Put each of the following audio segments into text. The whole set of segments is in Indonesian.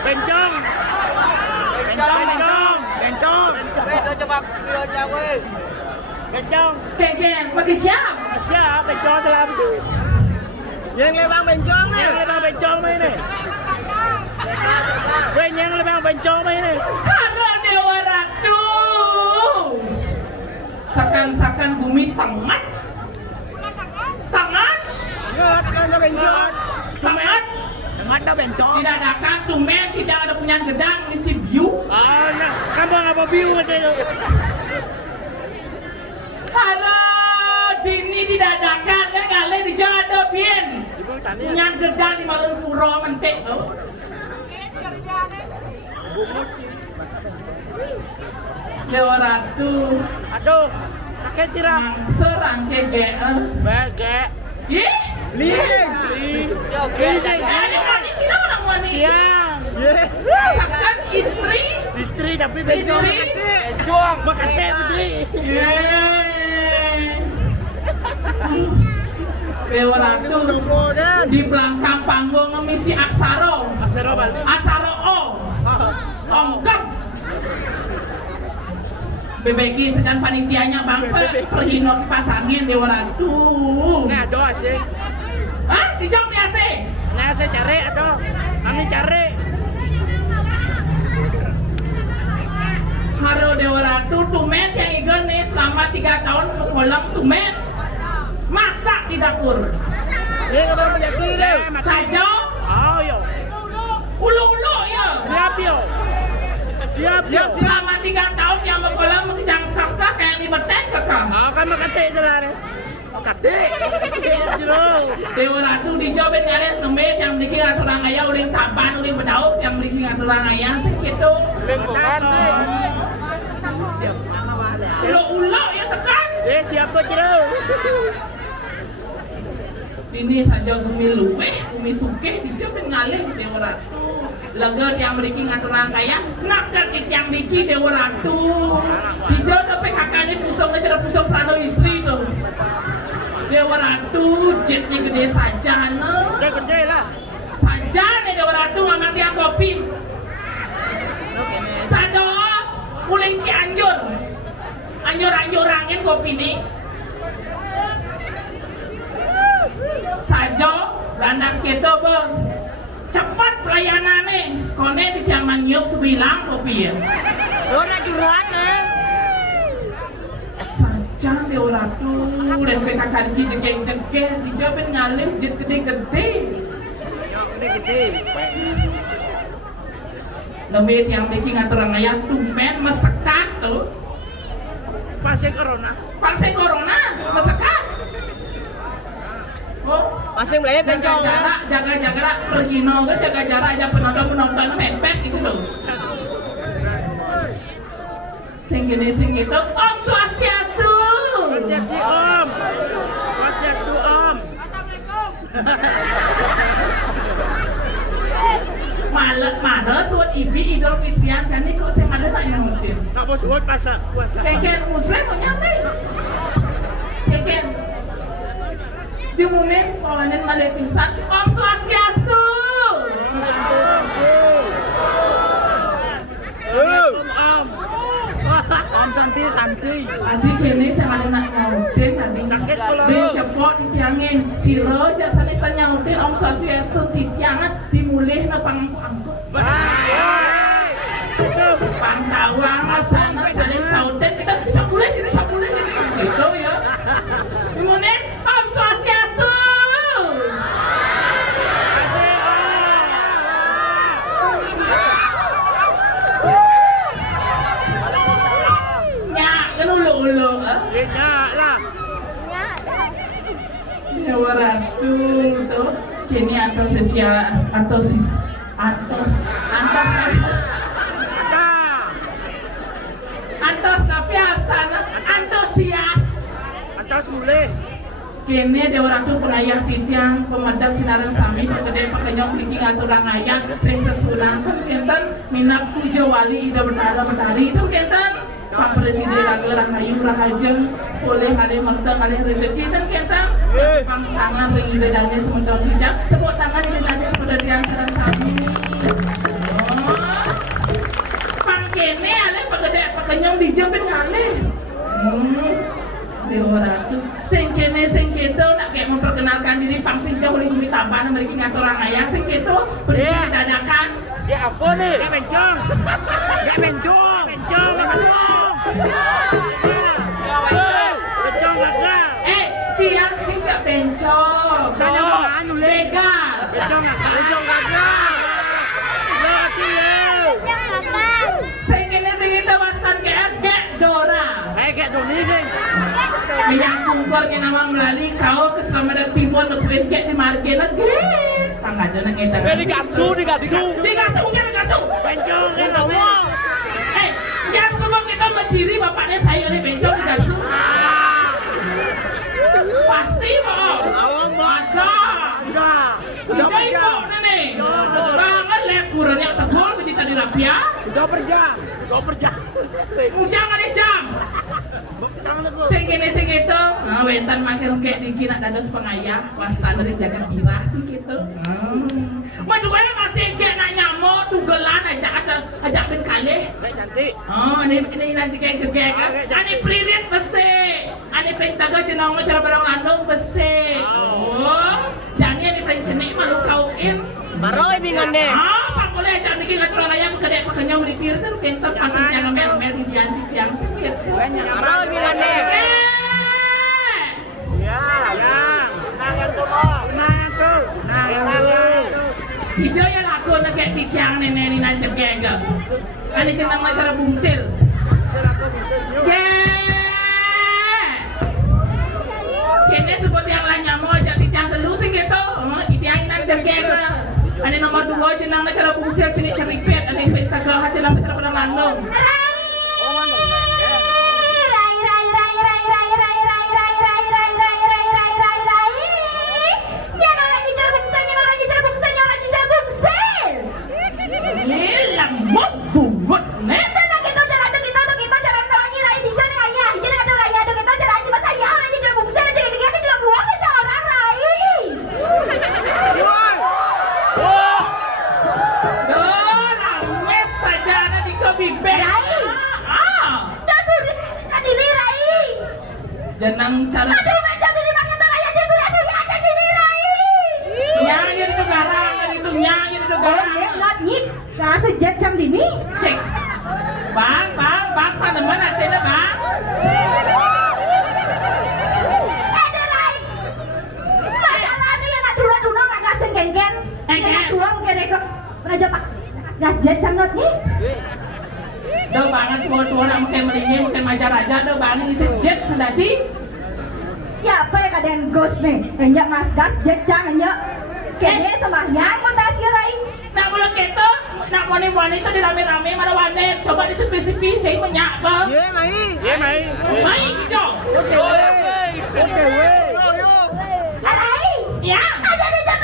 Bencong. Bencong. Udah coba video Jawa. Bencong. Geng, pakai siap. Siap, bencong telah habis. Yang bang bencong nih. Yang lebang bencong main ni. Wen yang lebang bencong main ni. Halo Dewa Ratu. Sakan-sakan bumi tangan. Tangan. Ada bencong. Tangan. Mat dah bencong. Tidak ada kantumen, tidak ada punya gedang, isi view. Ah, nak kamu apa view macam tu? Halo, dini didadakan kan ngale dijada pin. Punya gedang di Malun Puro mentek tu. Dewa Ratu. Aduh, sakit sirah. Serang KGL. Bagak. Ih, Beli. ada kan di sini orang wanita. Siang. Rasakan istri. Istri tapi bencong. Istri. Bencong. Makasih putri. Dewa Ratu di belakang panggung misi Aksaro. Aksara balik. Aksaro O. Ongkap. BBG sedang panitianya bangpe pergi ke pasangin Dewa Ratu. Nah, doa sih. Hah? Dijawab nih AC. Nah, saya cari atau kami cari. Haro Dewa Ratu tumen yang igen nih selama 3 tahun ke kolam tumen. Masak di dapur. Ini apa menjadi deh? Saja Oh, yo. ulu-ulu ya. Siap yo. Siap yo. Selama 3 tahun yang ke kolam mengejar kakak kayak liberten kakak. Oh, kan makate salah deh. Makate. Dewa Ratu dijawabin ngalian temen yang bikin aturan ayah udah tapan udah berdauk yang bikin aturan ayah segitu. Lingkungan sih. Ulo ya sekan. Siapa ciro? Ini saja bumi luweh, bumi sukeh dijawabin ngalian Dewa Ratu. Lega yang bikin aturan kaya, nak kerja yang bikin Dewa Ratu. Dijawab tapi kakaknya pusong aja pusong prano istri tuh. Dewa Ratu jetnya gede saja no. Dia kerja lah. Saja nih Dewa Ratu amat dia kopi. Sado kuling Cianjur. Anjur angin kopi nih. Sajo landas gitu bang. Cepat pelayanannya. Kone di zaman nyup sebilang kopi ya. Lo nak curhat nih. Saja Dewa Ratu dan PKK di jegeng-jegeng dijawabin ngalih jet gede-gede. Ini gede. Lebih yang bikin aturan ayah tumpen mesekat tuh. Pasien corona. Vaksin corona mesekat. Oh, Masih melihat bencong. jaga jarak pergi nongol jaga jarak aja penonton mepet gitu loh. Sing gitu. Om Swastiastu. Swastiastu Om. Swastiastu Om. Malah suat ibi Idul Fitrian jadi kok sing ada tak yang ngerti. Nak mau buat puasa. Keken muslim mau nyampe. Keken. Diumumin kawanan Malefisan Om Swastiastu. Om. Om Santi. Tadi kene saya ada nak nyautin tadi. Sakit pula. Dia cepot ditiangin. Siro jasane tan nyautin Om Swastiastu ditiangan dimulih na pangangkut. Pantawang sana saling sautin kita bisa mulai gitu ya. Dimulih Om Swastiastu. Ulu Nyak lah. Dewa Ratu tuh kini antos tapi astana antusias. Antos mulai. Kini Dewa Ratu pengayah titiang pemadam sinaran sami pekedai pakainya bikin aturan ayah princess ulang kenten minap puja wali ida betari itu kenten Pak Presiden Rahayu Rahajeng boleh kali makta kali rezeki dan kita pang tangan ring ida sementara tidak tepuk tangan ida sementara yang sedang sami. dijemput ngalih. Di orang tuh sing keto nak kayak memperkenalkan diri pangsing jauh lebih minta apa mereka ngatur orang ayah sing keto beri dadakan. Ya apa nih? Ya bencong. Ya bencong. Bencong. Bencong gagal. Tiang sing gak bencong. Saya anu legal. Bencong gagal. Bencong gagal. Sing kene sing itu waskan kayak Dora. Kayak Doni sing. Minyak kumpulnya nama melalui kau ke Selamat Timur lepuin kayak di market lagi. Sangat ada nak kita. Digatsu. Digatsu bukan digatsu. Bencong. Yang semua kita menciri bapaknya saya ini bencong digatsu. Pasti mau. Awang bot. Udah pergi nih. Banget lep kurangnya tegol bercita di rapia. Udah perja. Ujang ada jam. Sing itu, wentan makin kayak dikit nak dados pengayah, wastan dari jaga birah sih gitu. Maduanya masih kayak nak nyamuk, tugelan ajak ben kalih. Cantik. Ini nanti kayak jegek kan. Ani pririt besi. Ani pentaga jenong cara barang landung besi. Jangan di pencenik malu kauin. Baroy bingannya. Pak boleh ajak niki ngatur ayam kedek pekenyong di tir kan kentot akan jangan mel-mel di dianti yang sakit. Baroy bingannya. Hijau yang aku nak kayak tiang nenek ni nak jegek. Ani jenang cara bungsil. Kene seperti yang lain nyamuk ajak tiang telu sih gitu. Tiang nak jegek. Ani nomor 2 jenang cara bungsil jenis ceripet. Ani pentaga jenang cara pada landung. Jenang cara aduh macam ini banget raya dia sudah aja gini rai nyanyi di negara itu nyanyi di negara nyip nggak sejak jam dini cek bang pada mana ada bang ada rai masalahnya yang nak dulu nggak kasih genggen tuang kene kok raja pak nggak sejak jam not nih do banget tua nak makan melingin makan raja do banget isi jet sedati ya apa ya kadang ghost nih enjak mas gas jet jangan enjak kene sembahyang mutasi rai nak boleh keto nak wanita di rame-rame mana wanet coba di sepi-sepi saya menyak ke Mai. mai hijau rai ya aja di jam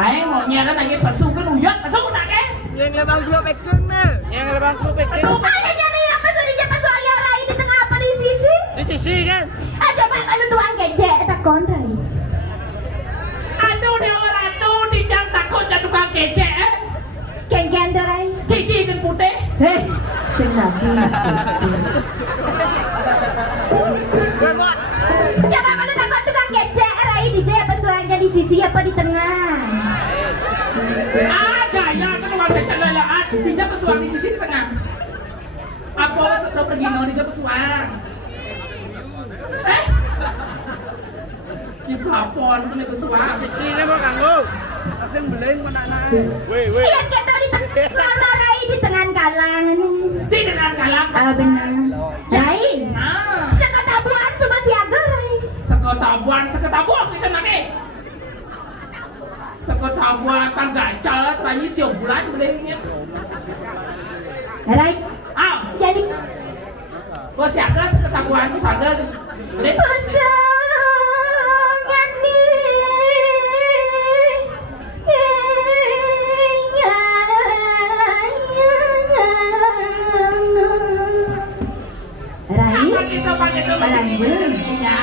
kayak mau nyara lagi pesu kan uyat pesu nak ke Yang lebang dua peking nih. Yang lebang lu peking. ada jadi apa sudah jam masuk ayah rai di tengah apa di sisi Di sisi kan. aja pak kalau tuang kece takon rai aduh dia orang tuh dijang takut jatuh kang kece genggen rai gigi dan putih sing lagi coba kalau takut tukang kece rai di jaya pesuannya di sisi apa di tengah ada ya kan warga celalaan dijak pesuang di sisi di tengah apa sudah pergi mau dijak pesuang di plafon kan pesuang Sisi ni mau kanggo. Langsung beling mana nak. Weh. iya kita di tengah rai di tengah kalang di dengan kalang benar rai ah sekatabuan sama siaga rai seketabuan kita nak seketabuan tangga calat tanya siap bulan belengnya rai jadi gua siaga seketabuan tu saga boleh pasangan rai apa kita pakai tu macam ni ya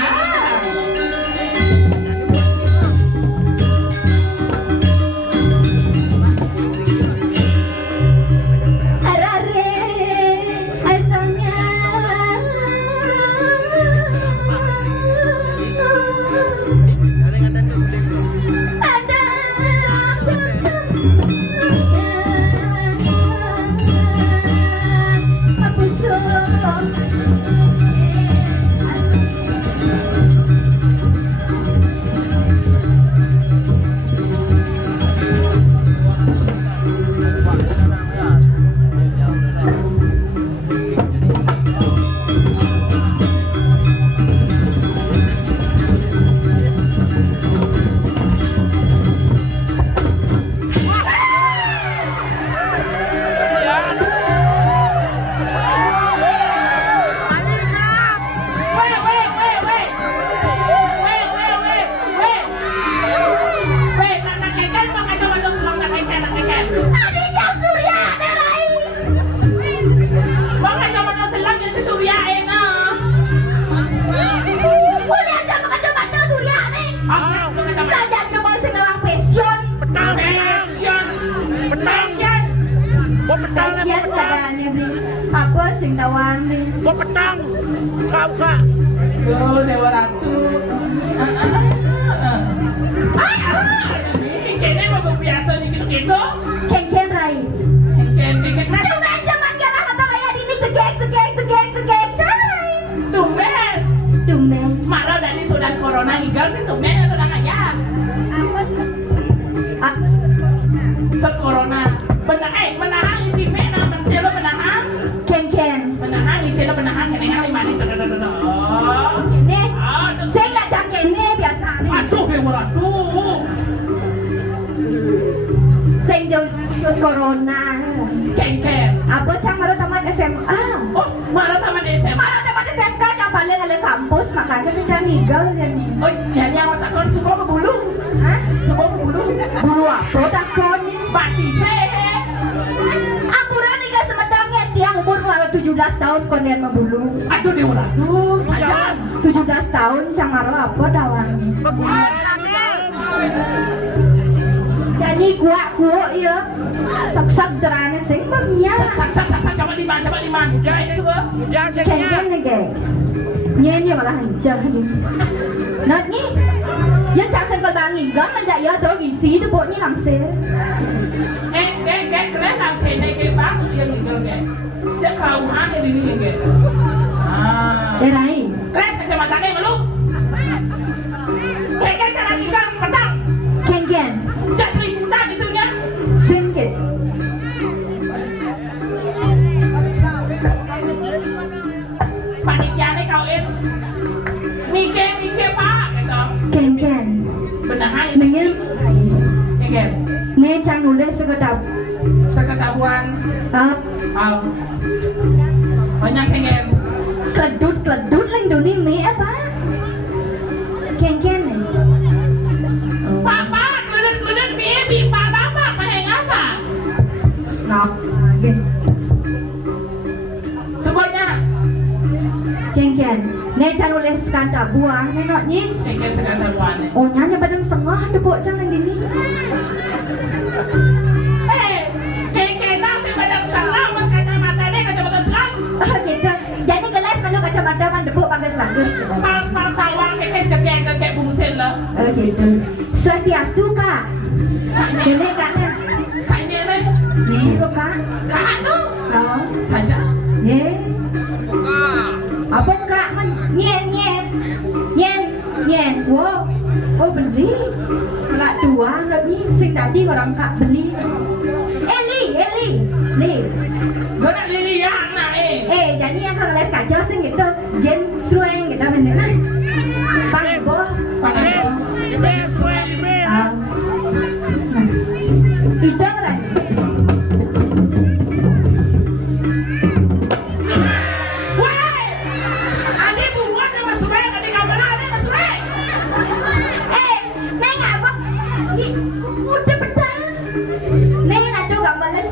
petang kasihan keadaannya Bli. Apa sing dawan Bli? Buat petang. Kak. Tuh Dewa Ratu. Ini kayaknya mau biasa nih gitu-gitu. Kengken Rai. Kengken. Tumben zaman kalah mata kayak ini cegek. Cai. Tumben. Malah dari sudah corona higal sih tumben ya udah kayak. Ah, Corona. Menahan isi mena menteri lo menahan. Kengken. Menahan isi lo menahan kena hari mani tuh. Ini saya nggak cakap ini biasa nih. Asuh Dewa Ratu. Saya jauh corona. Kengken. Apa cang baru tamat SMA? Oh, malah taman SMA. Baru tamat SMK yang paling ada kampus makanya sudah meninggal jadi. Oh, jadi yang takon semua berbulu. Hah? Semua berbulu. Bulu apa takon nih? Mati seh. Akuran nih sebenarnya dia umur malah 17 tahun kondian membulu. Aduh Dewa Ratu, saja. 17 tahun cang baru apa dawan? Jadi kuak ya. Sak derana sing pasnya. Sak coba di mana? Jangan saya Kengken nih geng. Nyanyi malah hancur nih. Nah ni, yang cak sengkol bangin gam menjak ya tu gisi tu buat ni langsir. Keren langsir ni ke bang dia ngigel ke. Dia kauhan ni ini ke. Rai. Keren kacamata ni malu. Kengken cara ngigel petang. Kengken. Dah seliputan gitu nya. Singkit. Panitia ni kawin. Mike pak kata. Kengken. Benahan Nengil. Kengken. Ni cang nulis sekedap. Seketahuan. Banyak kengken. Keledut lang duni mi apa? Kengken ni. Papa, keledut baby, papa main apa? Nak. Gen. Semuanya. Kengken. Ni cang nulis kata buah ni nak ni. Kengken seketahuan ni. Oh nyanyi badang sengah tu buat cang lang dini. Kengken nak sebadan salam kacamata ni kacamata selam. Gitu. Jadi gelas kalau kacamata man debuk bagus-bagus. Mal tawang kengken cekek bungsen lah. Gitu. Swastiastu kak. Jadi kaknya. Kak ini ni. Ni lo kak. Kak tu. Oh. Saja. Ni. Apa kak man? Nyen. Wow. Oh beli. Nggak dua lebih. Sing tadi orang kak beli. Eli. Li. Lo nak lilian nak Jadi yang kalau les kacau sing gitu. Jen sueng gitu bener lah. Bang bo. Itu orang. Udah petang. Neng ada gambar les.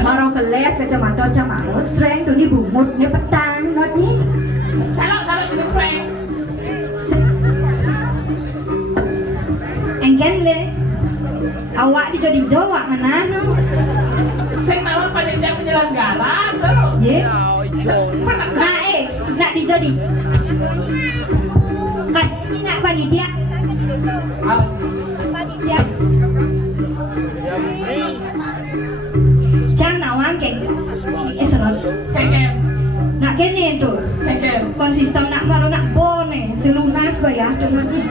Marau keles kacamata cemaro streng tu ni bumut ni petang not ni. Salok jenis swing. Engken le. Awak di jadi Jawa mana no? Sing nama panitia penyelenggara tu. Ye. Pernah Nak di jadi. Kan ni nak panitia. Panitia. Cang nawang keng. Eselot. Kengken. Nak kene tu. Kengken. Konsisten nak baru nak bone. Selunas bayar tu nanti.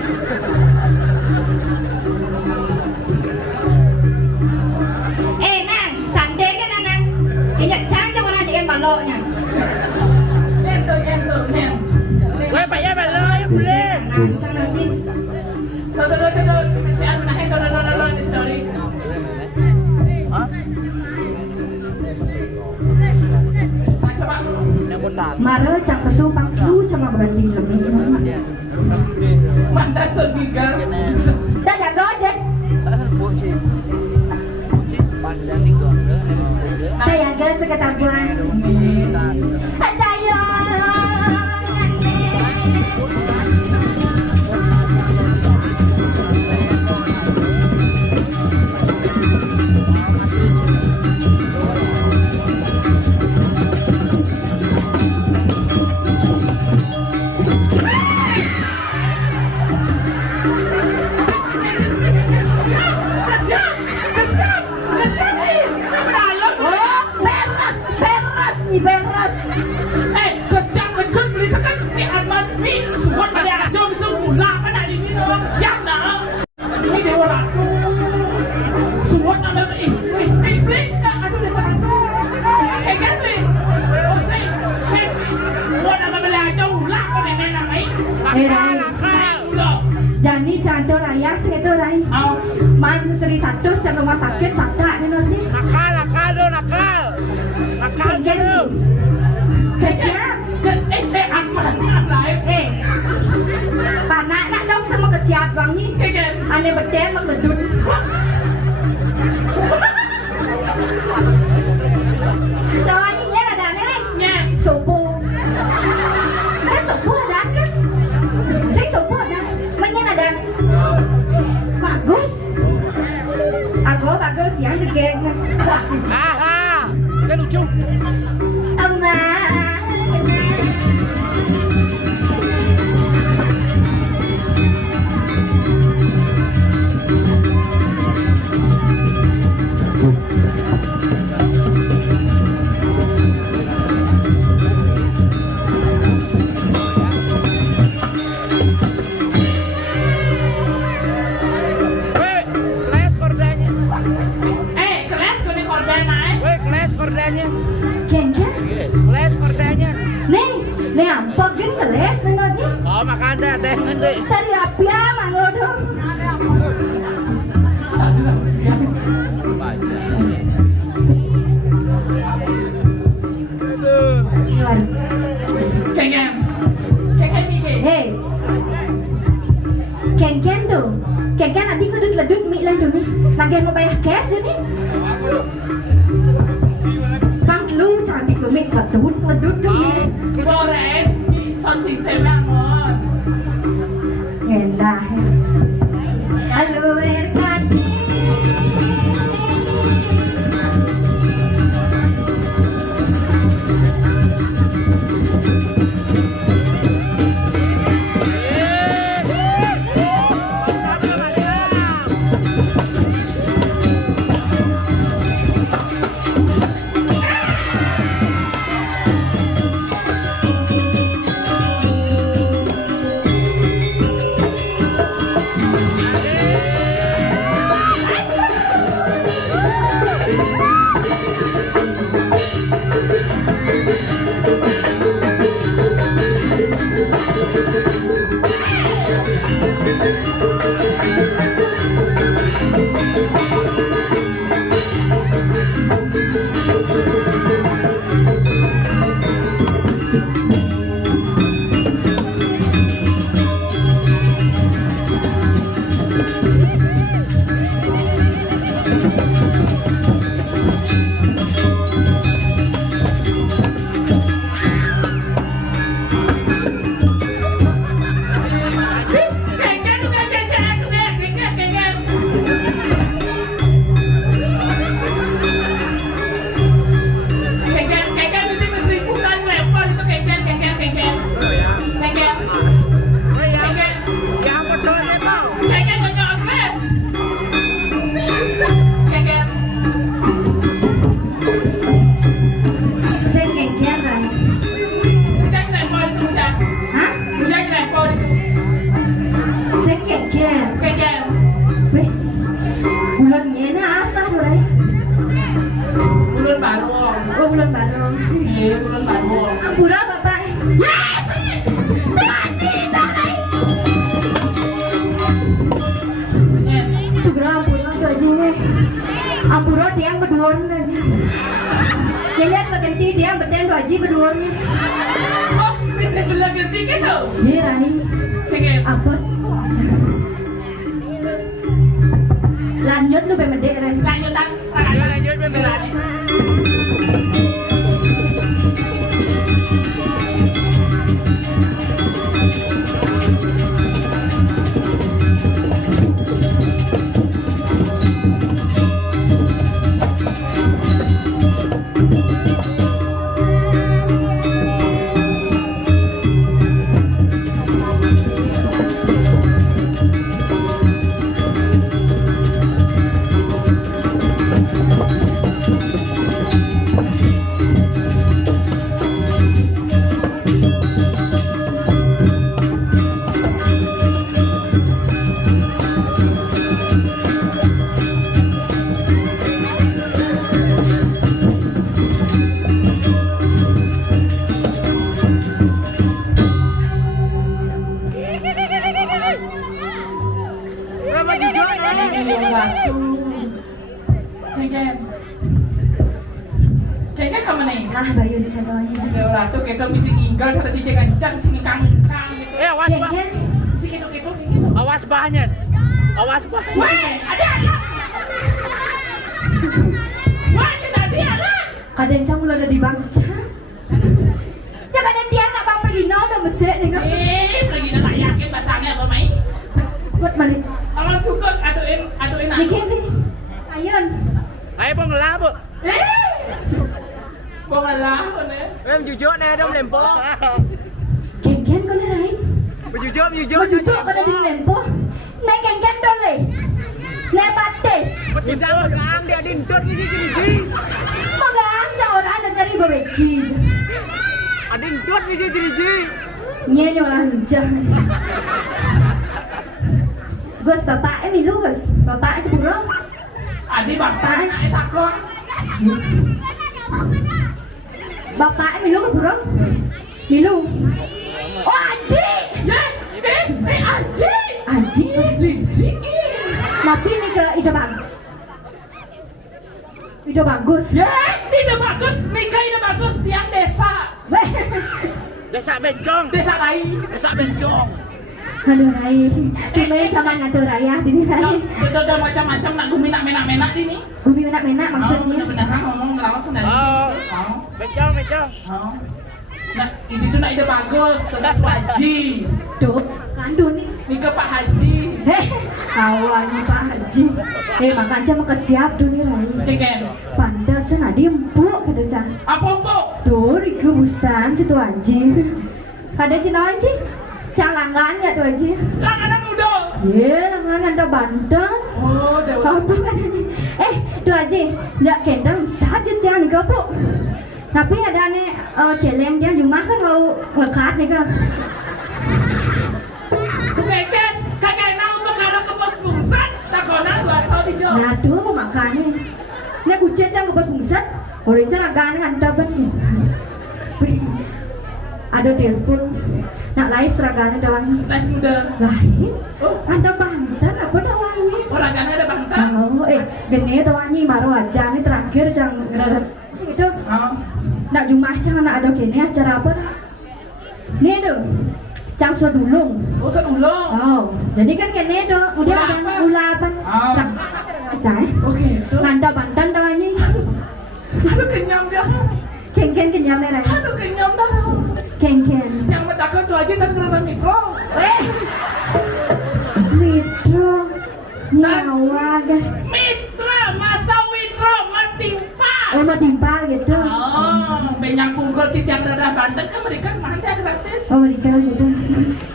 Nang, santai ke nang? Ingat cang je orang dia baloknya. Nen. Weh, Pak ya balai boleh. Nang, cang nanti. Tuh. Si anu nahe tuh di story. Coba. Mara cang pesu pangku cang berhenti lebih. Manda sodigar. Dah jaga je. Saya jaga seketahuan. Ada yo. Nakal, nakal. Jani canto raya seto rai. Man seseri satu cak rumah sakit sadak ni nanti. Nakal, nakal do, nakal. Nakal Kegen do. kesiap. Eh, panak nak dong sama kesiap bang ni. Ane betul mak lejut. Tahu ni ni ada ni. Sopo. Kan sopo ada kan? Saya sopo ada. Mana ada? Bagus. Aku bagus yang kegeng. Aha, saya lucu. Amma. Weh, kelas kordanya. Kelas kau ni korban naik. Weh, kelas kordanya. Ken ken. Kelas kordanya. Nih apa gen keles ni? Oh, makanya deh nanti. Tadi apa mangodo? Iwan. Kengeng mikir. Hey. Ken tu. Ken adik ledut mi lang tu ni. Lagi mau bayar cash ni. Bang lu cantik lu mi ledut tu mi. Boleh, sound system yang mon. Endah. Halo Erkati. Bulan baru. Iya, bulan baru. Ampura bapak. Segera ampura tu aja ni. Ampura dia yang berdua aja. Dia lihat seganti dia yang berdua tu aja berdua ni. Oh, bisa sudah ganti ke tu? Dia rai. Pengen. Apa? Lanjut lu bemedek rai. Lanjut tak? Lanjut berani. mana? Nah, bayu di contohnya. Dewa Ratu kita bisa inggal satu cici kencang sini kangkang gitu. Awas bah. Geng-geng. Si gitu. Awas bahnya. Awas bah. Weh, ada. Wah, si tadi ada. Kadang cang mulai ada di bangca. Ya kadang dia nak bang pergi no dah mesra dengan. Pergi nak yakin bahasanya apa main? Buat mana? Kalau cukup aduin aku. Dikit nih. Ayun. Ayo bang labo. Kau ngalah mana? Em jujur nè đông lempo. Geng-geng kau nih. Jujur. Jujur kau dah di lempo. Naik geng-geng dole. Lebates. Tidak mengang dia dintut ni gini. Magang jauh orang nak cari berbeki. Dintut ni gini. Nyenyo lancar. Gus bapak ini lu Gus. Bapak itu burung. Adi bapak nak takut. Bapak ini lu burung. Milu. Oh Aji. Aji. Aji. Tapi ini ke ide bagus. Ide bagus. Tiang desa. Desa Bencong. Desa Rai. Desa Bencong. Aduh Rai, tumben sama ngatur raya ini Rai. Sudah macam-macam nak gumi nak menak-menak ini. Umi menak-menak maksudnya. Benar-benar ngomong ngerawat sendiri. Bencong. Nah, ini tuh nak ide bagus. Tentang Pak Haji. Tuh, kandung nih. Ini ke Pak Haji. Awalnya Pak Haji. Makanya mau kesiap tuh nih Rai. Kengen. Pantasan ada empuk kata Cang. Apa empuk? Tuh, di kebusan situ Haji. Kada Cina Haji. Cang langgan ya tuh Haji. Langganan udah. Langganan ada Banten. Oh, Dewa. Kau tuh kan Haji. Tuh Haji. Nggak kendang saja jangan digabuk. Tapi ada nih celeng dia rumah kan mau ngekat nih kan. Kakek nang perkara ke pos bungsat. Takona 2 saw di jauh. Nah tuh makanya. Nek kucing cang ke pos bungsat. Orang cang agak hantar banget. Ada telepon. Nak lais seragana doang. Les muda. Lais? Ada Banten apa doangnya? Orang kan ada Banten. Gini doangnya baru aja nih terakhir cang ngerat itu. Nak Jumat cang nak ada gini acara apa? Nih tuh. Cang Swadulung. Oh, Swadulung. Oh, jadi kan gini tuh. Udah ada ulapan. Cang. Oke. Nanda Banten doangnya. Aduh kenyang dia. Ken kenyang nih. Aduh kenyang dah. Ken. Yang mendakan tu aja kan kerana mikro. Mitro. Nyawa ga. Mitra, masa witro matimpa. Matimpa gitu. Banyak pungkul di tiang dadah Banten kan mereka mana gratis. Mereka gitu.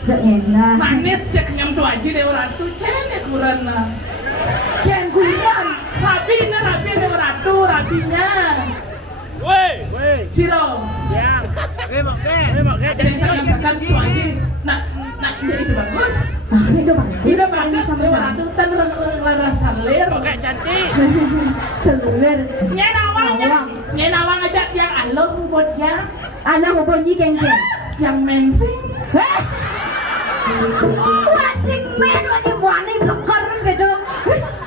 Jangan enak. Manis cek kenyang tu aja Dewa Ratu. Cene kurang lah. Cen kurang. Rabinya Dewa Ratu, rabinya. Woi. Siro. Yang. Saya katakan tu aja. Nak itu bagus. Itu bagus. Itu bagus Dewa Ratu. Tan lara salir. Oke cantik. Seluler. Nyenawang aja yang aloh buatnya. Anak mau pergi ken. Yang mensing. Wajib men wajib wani lekar gitu.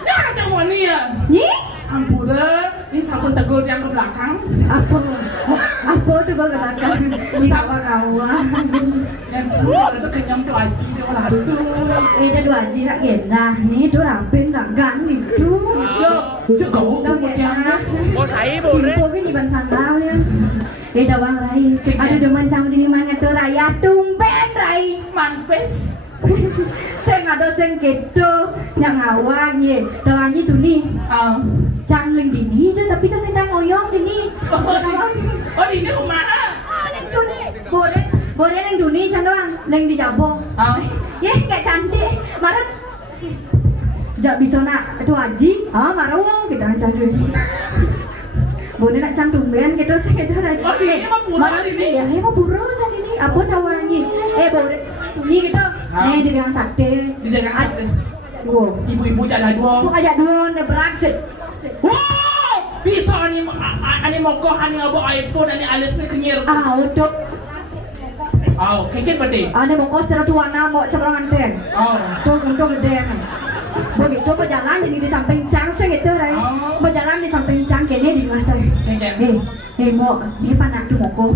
Ya ada wani ya. Nih? Ampura, ini sabun tegur yang ke belakang. Apa tuh kau katakan? Ini apa kawan? Yang keluar itu kenyang tu aji Dewa Ratu. Ada 2 aji nak nah nih tuh rapin langgan itu. Cuk kau ya. Kau saya boleh. Info ini ban sandal ya. Dawang Rai. Ada deman cang di mana tuh raya tumben Rai. Manpes. Seng ada seng gitu yang ngawang ye. Dawangi tuh nih. Cang ling dini aja tapi tak sedang ngoyong dini. Oh ini rumah. Ling duni. Boleh ling duni cang doang. Ling di jabo. Ya kayak cantik. Marah. Jak bisa nak tu Haji. Marah kita cang duni. Boleh nak cang tumben gitu sih gitu Haji. Oh ini mah pura ini. Ya mah pura cang dini. Apa tawangi? Boleh. Ini gitu. Nih di dagang sate. Di dagang sate. Wow. Ibu-ibu jangan dua. Aku ajak dua udah beraksi. Wow, bisa ani mokoh ani ngabo iPhone ani alis ni kenyir. Untuk. Kekit berde. Ada mokoh secara tuana mau cerongan den. Tuh untuk den. Begitu berjalan jadi di samping cang gitu Rai. Berjalan di samping cang kene di mana cang. mau dia panak tu moko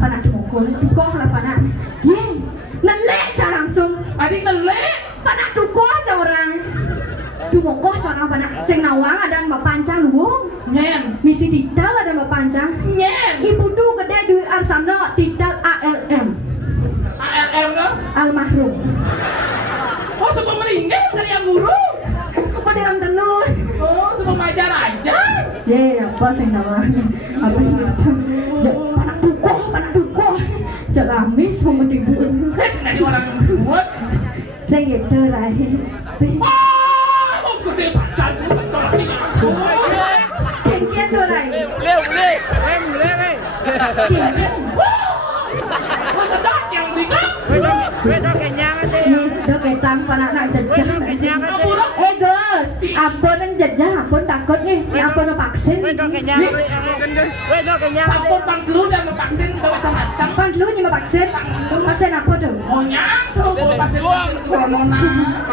tukok lah panak. Ye, nelek cara langsung. Adik nelek. Panak tukok aja orang. Tu moko cara panak. Sing nawang ada mbak pancang luung. Nyen. Misi titel ada mbak pancang. Nyen. Ibu tu gede duit arsamno titel ALM. ALM no? Almarhum. Oh sebelum meninggal dari yang guru. Kepada orang tenun. Oh sebelum ajar aja. Ye, apa sing nawang? Apa yang datang? Panak tukok. Jangan mis mau dibun. Dari orang buat. Saya gitu lah. Oh gede saja tu sektor ni. Kian tu lah. Boleh. Kian. Oh sedap yang berikan. Betul kenyang aja. Ni dah ketang panak nak jejah. Gus, ampun dan jejah, ampun takut ni. Ampun nak vaksin. Betul kenyang. Betul kenyang. Sampun bang dulu dan vaksin kita macam-macam. Pan dulu ni vaksin. Vaksin apa tu? Oh nyang tu vaksin corona.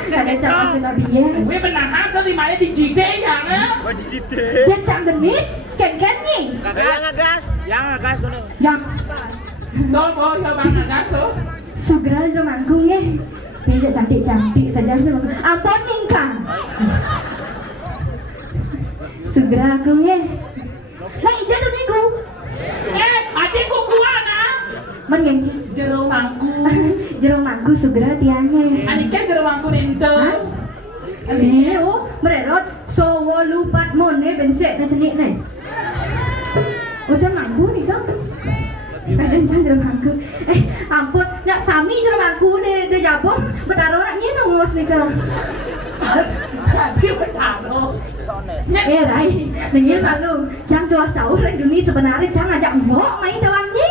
Ada cak vaksin Nabi ya. Weh benar tu di mana di JD yang Dia cak genit, ken ni. Yang gas kono. Yang Don't go ya bang Nagaso. Sugra jo manggung ya. Dia cantik saja tu. Ampun ningkang. Sugra aku ya. Lah ija tu minggu. Adikku kuat nah. Mengeng Jero mangku sugra tiangnya. Adiknya jero mangku nente. Oh, mererot sowo lupat mone bensek na cenik ni. Udah manggu ni kau. Kadang jero manggu. Ampun, nyak sami jero manggu de jabong. Betaro nak nyi nongos ni kau. Dia bertaruh. Rai, dengar malu. Jangan jual jauh orang dunia sebenarnya jangan ajak mbok main dalam ni.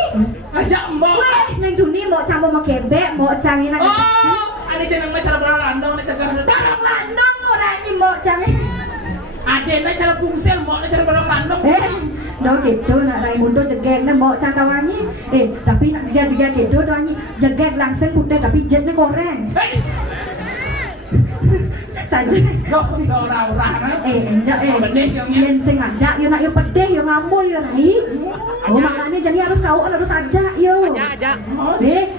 Ngajak mbok. Weh, yang dunia mbok campur mau kebek, mbok canggih nak. Oh, ani jeneng cara barang landong ni tegar. Barang landong orang ni mbok canggih. Adena cara pungsel, mbok cara barang landong. Đó gitu nak Raimundo jegek nak bawa cakawannya. Tapi nak jegek gitu doanya jegek langsung putih tapi jetnya koreng. Saja. Orang-orang. Enjak yang sing ngajak yo nak yo pedih yo ngamul yo Rai. Oh makanya jadi harus kau harus ajak yo. Ajak.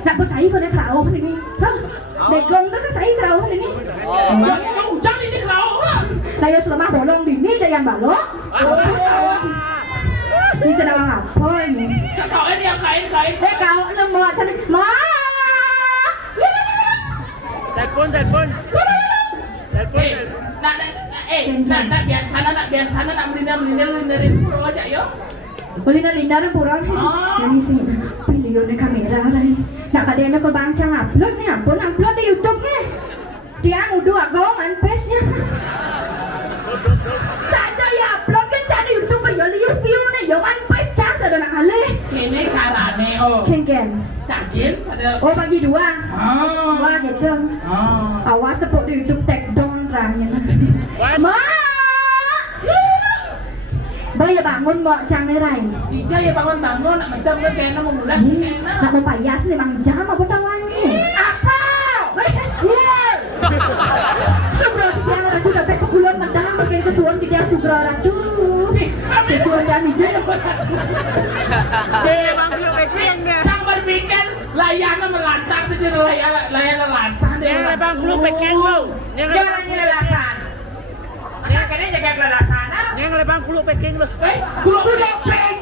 Nak pesai kau nak kau ini. Hah? Dekong dah selesai kau ini. Mau hujan ini kau. Lah yo selama bolong dini jangan balok. Ini sedang apa ini? Kau ini yang kain. Kau lemot sana. Ma. Telepon. Nak biar sana nak melindah puro aja yo. Boleh nak lindar pura ni. Yang ni sini pilih ni kamera lah. Nak kada nak kau bancang upload ni, upload di YouTube ni. Dia ngudu agong manpesnya. Saja ya upload kan jadi YouTube ya lihat view ni, yang manpes cah sudah nak halih. Ini carane oh. Ken. Tajin pada. Oh bagi dua. Wah gitu. Awas tepuk di YouTube take down rangnya. Ma. Bayar bangun mau canggih Rai. Ija ya bangun nak mendem ke kena memulas kena. Nak mau payas ni bang jam apa tawannya? Apa? Sugra dia ratu dapat pukulan mandang makin sesuatu dia sugra ratu. Sesuatu dan ija. Bang lu kekengnya. Jangan berpikir layarnya melantang secara layar lelasan. Yang bang lu pekeng lu. Jalannya lelasan. Masa kena jaga lelasan. Yang lebang kulo pekeng lu. Kulo pekeng.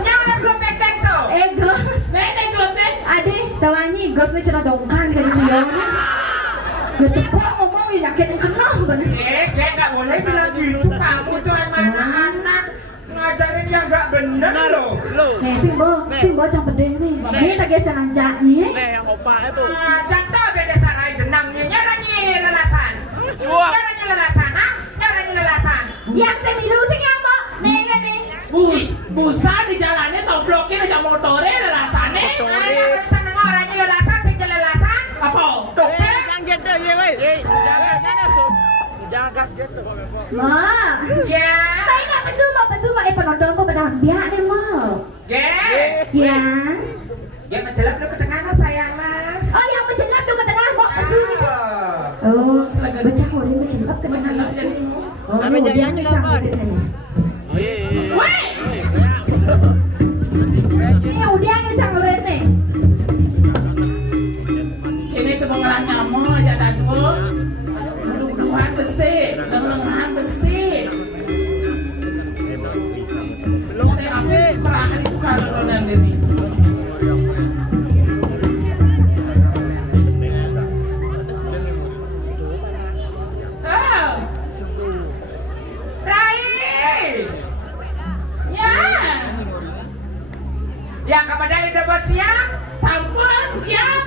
Jangan kulo pekeng tu. Gos. Nenek gos ni. Adik, tawannya gos ni cerah dongkan ke dia. Dia cepat ngomong ni yakin yang kenal benar. Kayak nggak boleh bilang gitu. Kamu tuh anak-anak ngajarin yang nggak bener loh. Nih, simbo cang pedih ni. Ni tak kisah nanjak ni. Yang opa itu. Contoh beda sarai jenangnya nyaranya lelasan. Nyaranya lelasan, ha? Nyaranya lelasan. Yang saya milu sih apa? Nih. Busa di jalannya tomploknya aja motornya lelasannya. Ayah bersama orangnya lelasan, sih lelasan. Apa? Dokter. Jangan gitu ya weh. Jangan gas gitu. Ma. Ya. Baik nak pesuma. Penonton kau pada biar ni ma. Ya. Yang menjelap lu ke tengah lah sayang lah. Oh yang menjelap tu ke tengah mau pesuma. Oh, baca orang menjelap ke tengah. Jadi Oh, dia ni cang orang ni. Weh! Ini udah ngecang rene. Kini cuma ngalah nyamuk aja dadu. Duduhan besi, lengan besi. Saya aku serahan itu kalau ronan ini. Ya kepada lidah bos siap, Sampun siap.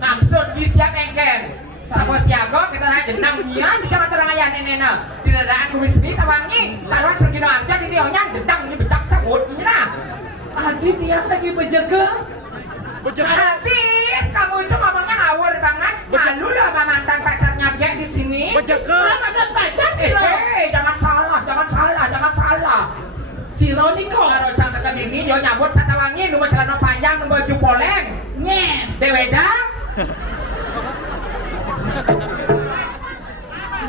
maksud di siap engken. Sama siago kita hanya jenangnya di tengah terang ayah nenek. Di dadaan kumis ini tawangi, taruhan pergi aja di dionya jenang ini becak cabut ini nah. Adi dia lagi berjaga. Habis kamu itu ngomongnya ngawur banget. Malu loh sama mantan pacarnya Gek di sini. Mantan pacar sih lo. Jangan salah, jangan salah, jangan salah. Si Roni kok. Kalau cantekan ini yo nyambut satawangi, nu celana panjang, nu baju poleng. Nye. Dewedang.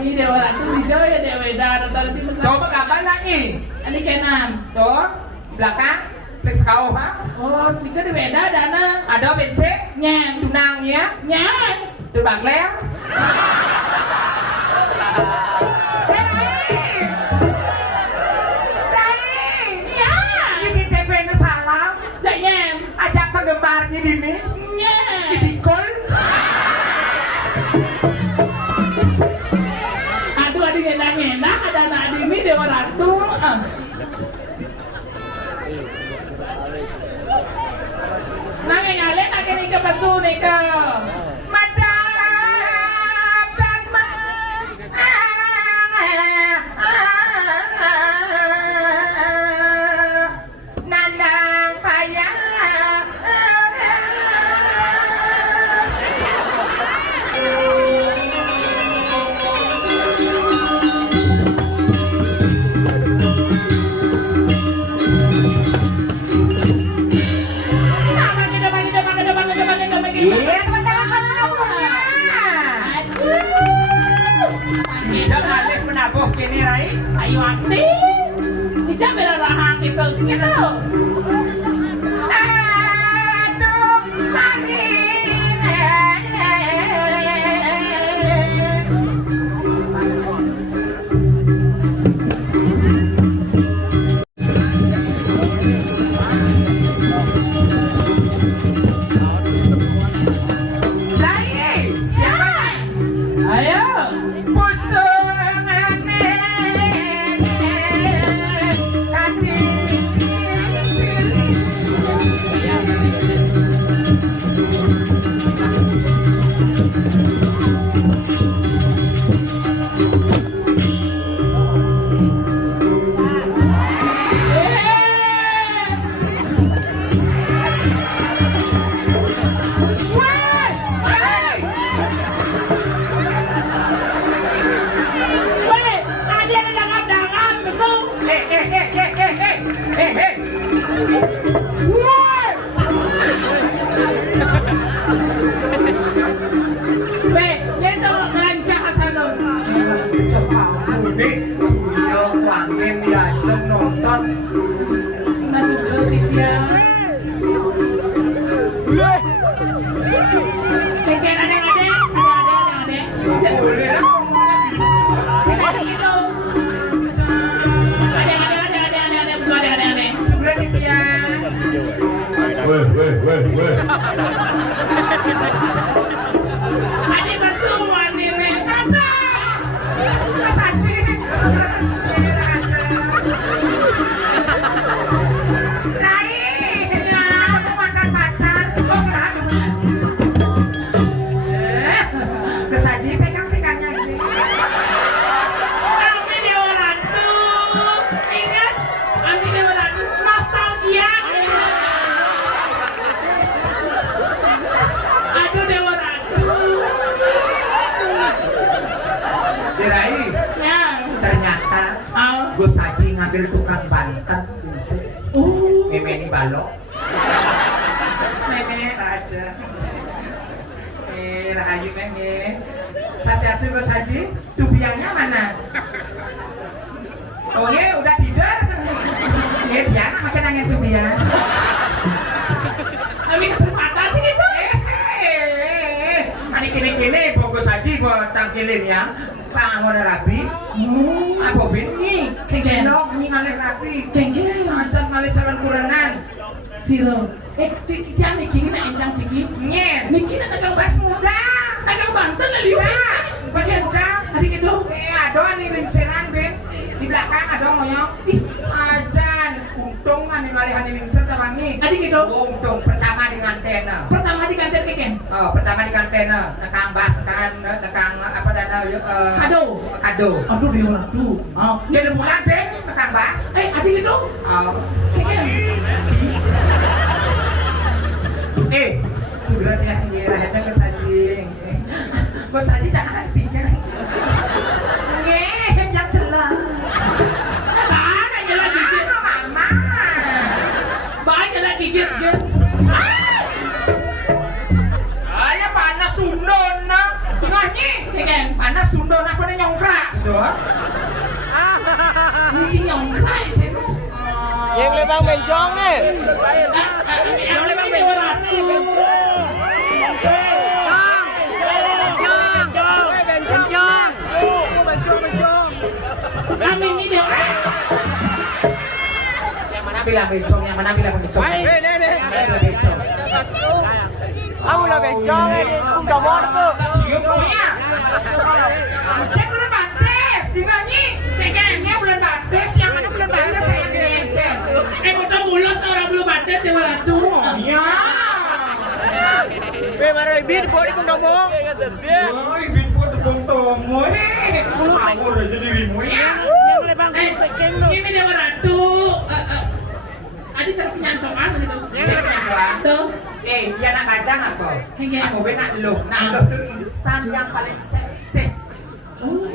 Ini dewa ratu di Jawa ya dewa dan nanti Coba gambar lagi. Ini kanan. Tuh, belakang. Flex kau, ha? Oh, ini kan dewa dana. Ada bensin? Nyen. Tunangnya? Nyen. Terbang ler? Ya. Ini TP ini salah. Jangan. Ajak penggemarnya ini. Nyen. Dipikul. Aduh, adi enak-enak ada anak adi ini dewa ratu. Nang ngalen akhirnya ke pasu nih kau. Nandang payah. Iya, teman-teman penuhnya. Jangan lihat menabuh kini, Rai. Ayo aktif. Ijab bela rahang itu sih kita. Aduh, mari. Rai, siapa? Ayo. Pusungane hati Adik semua nih, Tata. Mas Haji, sebenarnya aja. Rai, kamu mantan pacar. Oh, sekarang Mas Haji pegang-pegangnya gitu. Kami Dewa Ratu. Ingat, kami Dewa Ratu nostalgia. Aduh Dewa Ratu. Rai, Ya. ternyata Gus Haji ngambil tukang bantet. Memeni balok. Meme aja. Rahayu meme. Sasi-sasi Gus Haji, tubiangnya mana? Oke, udah tidur. ya dia nak makan angin tuh ya. Tapi kesempatan sih gitu. Ani kini bungkus haji buat tangkilin ya. Pangon rapi. Apa bengi? Kenok ni ngalih rapi. Kengkeng. Acan ngalih calon kurangan. Siro. Dia niki na encang siki. Nyen. Niki na nagang Bas muda. nagang Banten lah liu. Bas muda. Tadi gitu. Ada nih lingseran ben. Di belakang ada ngoyong. Ajan. Untung ani ngalihan lingser tawangi. Tadi gitu. Untung pertama di antena. Pertama di kantor keken. Oh, pertama di antena. Nekang bas kan nekang apa dana Kado. Kado. Aduh dia orang tuh. Oh, Dia ada bulan ben nekang bas. tadi gitu. Oh. Keken. Sudah ya, aja ke sajing. Bos saji jangan ada pinjang. Yang celah. Banyak nyala gigit. Mama. Banyak nyala gigit gitu. Ayah panas sundon nah. Tengahnya. Keken. Panas sundon apa nih nyongkrak gitu. Misi nyongkrak sih nu. Yang lebang bencong nih. Yang lebang bencong. Kami ini dia. Yang mana bilang bencong, yang mana bilang bencong. Bencong. Kamu lah bencong ini. Kum dah montok. Cium kau ya. Cek bulan bates, tinggalnya. Ceknya bulan bates, yang mana bulan bates saya yang ngecek. Betul ulos orang belum batas yang waktu. Ya. Mana ibit buat di kum dah mau. Oi, bin buat tukang tomo. Aku udah jadi bimu ya. Ini dia waktu. Ada cara penyantokan begitu. Tuh. Dia nak baca nggak kau? Iya. Aku nak lu itu insan yang paling seksi. Oh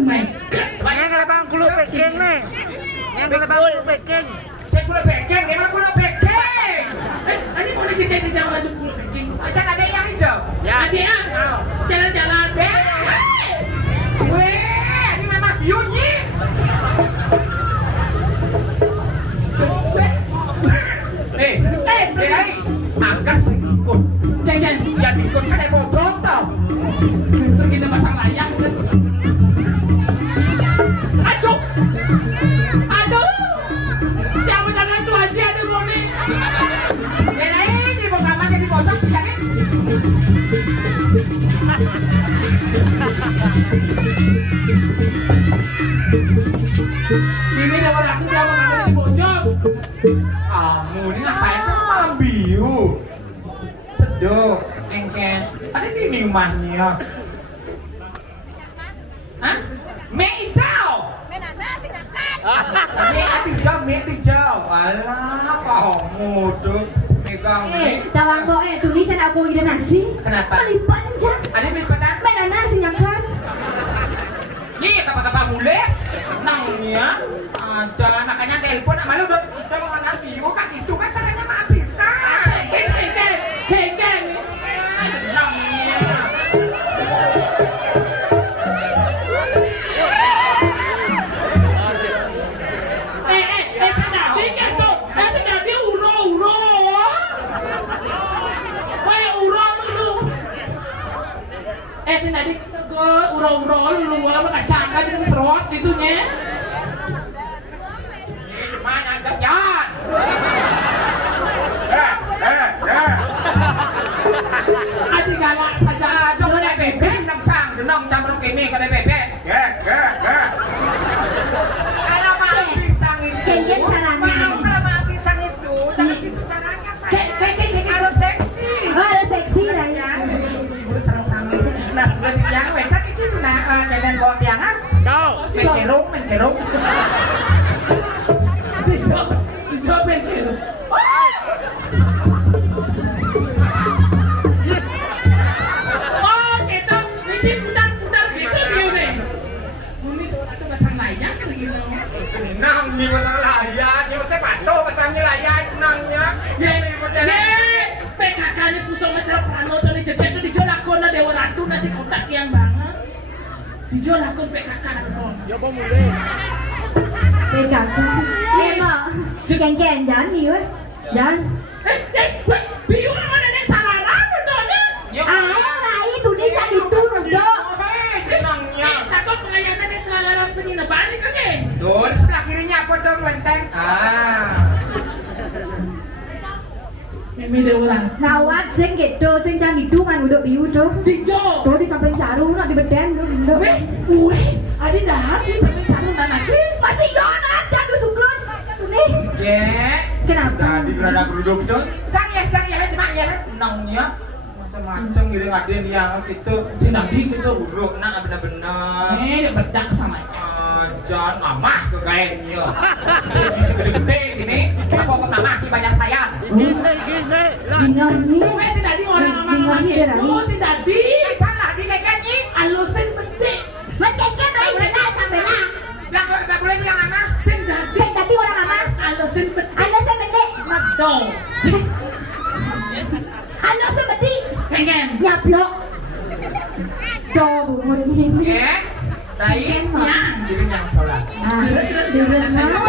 my god. Yang lebang kulo pekeng nih. Yang lebang kulo pekeng. Cek gula pekeng, dia mah gula pekeng. Ini mau diceritain di jalan itu pulau Beijing. Aja ada yang hijau. Ada jalan-jalan. Weh, ini memang Yunyi. Angkat sikut. Jangan. Yang ikut kan yang bodoh tau. Pergi ke pasang layang kan. Aduh. Jangan tuh aja ada mau nih. Ini bersama jadi bodoh jadi. Ini dapat aku dia mau ngambil di pojok. Kamu ini ngapain kamu malam biu? Sedih, engken. Ada di rumahnya. Hah? Mie hijau. Mie hijau. Alah, kamu tuh megang mie. Tawang kok tulis cara aku ide nasi. Kenapa? Melipat aja. Ada mie pedang? Mana nasi nyakan? Iya, apa-apa mulai. Nangnya aja, makanya telepon sama lu udah mau ngantar biu kan itu kan caranya mah bisa. Keken. Nangnya. Sedadi uro. Kayak uro lu. Sedadi ke uro lu kacakan dengan serot gitunya. Ini mana jangan. Adi galak saja. Jangan ada bebek nang camruk ini kada bebek. Kalau malam pisang itu. Kengken caranya. Kalau malam pisang itu, jangan gitu caranya saya. Harus seksi. Oh, ada seksi lah ya. Ibu sarang-sarang. Nah, sudah yang wekat itu dan bawa tiangan. Kau. Menkerung. Dijawab bengkel. Oh, kita misi putar gitu dia nih. Ini tuh pasang layang kan gitu. Nang ni pasang layak, ni pasang pato pasangnya layak nangnya. PKK ini pusong masalah pranoto nih jadi itu dijual akun Dewa Ratu nasi kotak yang banget. Dijual akun PKK dong. Coba mulai. Pegang. Mak, ken jangan ni weh. Jangan. Biu mana nih salaran betul nih? Yang lain tu dia tak diturun dok. Tenangnya. Takut pelayanan nih salaran penginapan nih kan nih? Tuh, di sebelah kirinya apa dong, lenteng? Mimi dia orang. Ngawat sing gitu, sing jangan hidungan udah biu tu. Bijo. Tuh di samping caru nak di beden tu. Weh, adi dah di samping calon anak Masih Yonat jangan suklon. Nih. Ya. Kenapa? Tadi berada geruduk tuh. Cang ya, cuma ya. Tenangnya. Macam-macam gitu ngaden yang gitu. Si Nadi gitu. Buruk nak benar-benar. Dia bedak sama. Jangan mamah ke kayaknya. Bisa gede-gede gini. Aku akan mamah di banyak sayang. Bingar ni. Weh, si Nadi orang aman. Bingar ni dia Lu si Nadi. Cang lah di kayaknya. Alusin betik. Macam tadi benar sampai lah. Gak boleh bilang mamah. Si Nadi. Sing tadi orang amas. Alusin betik. Alo saya bendek. Mado. Alo saya bendek. Pengen. Nyaplok. Do bungun ni. Ya. Baik. Ya. Jadi yang sholat. Ah, diurus mana?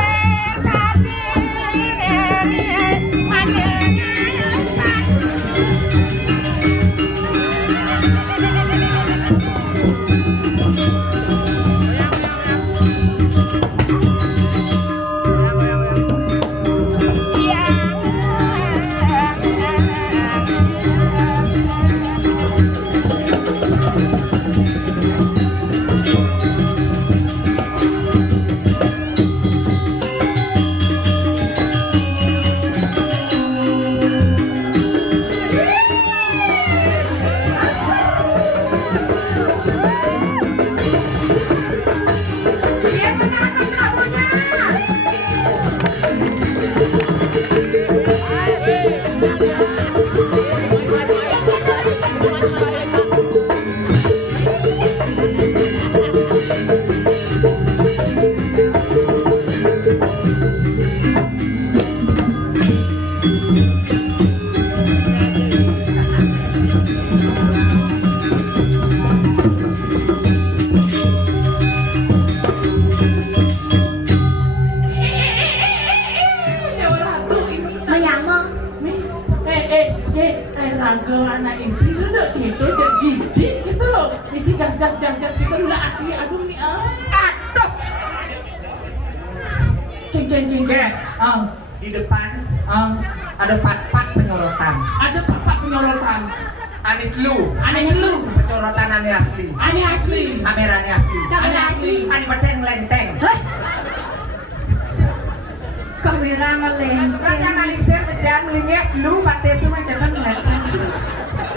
Raga anak istri duduk gitu, jadi jijik gitu loh. Isi gas gitu lah hati, aduh mi Aduh. Geng. Di depan ada pat-pat penyorotan. Ada papak penyorotan. Ane telu. Penyorotan ane asli. Ani asli. Kamera ane asli. Ani asli. Ane beden lenteng. Kamera ngeleng. Sebenarnya analisir pecahan melingnya telu pakai semua jangan meleset.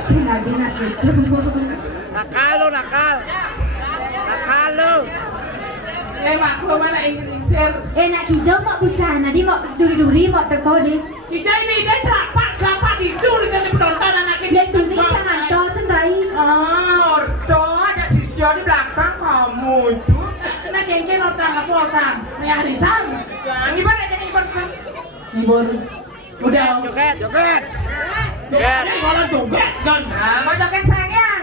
Si Nadi nak gitu. Nakal lo. Maklum mana Indonesia. Nak hijau mak busana, Nadi mak duri-duri mak teko deh. Kita ini dia cerapak tidur di dalam penonton anak ini. Lihat duri jangan to sendai. Orto ada siswa di belakang kamu itu. Nah cengceng apa orang? Kayak Harisan. Jangan gimana jadi ibon. Ibon. Udah. Joget. Malah joget kan. Nah, mau joget sayang.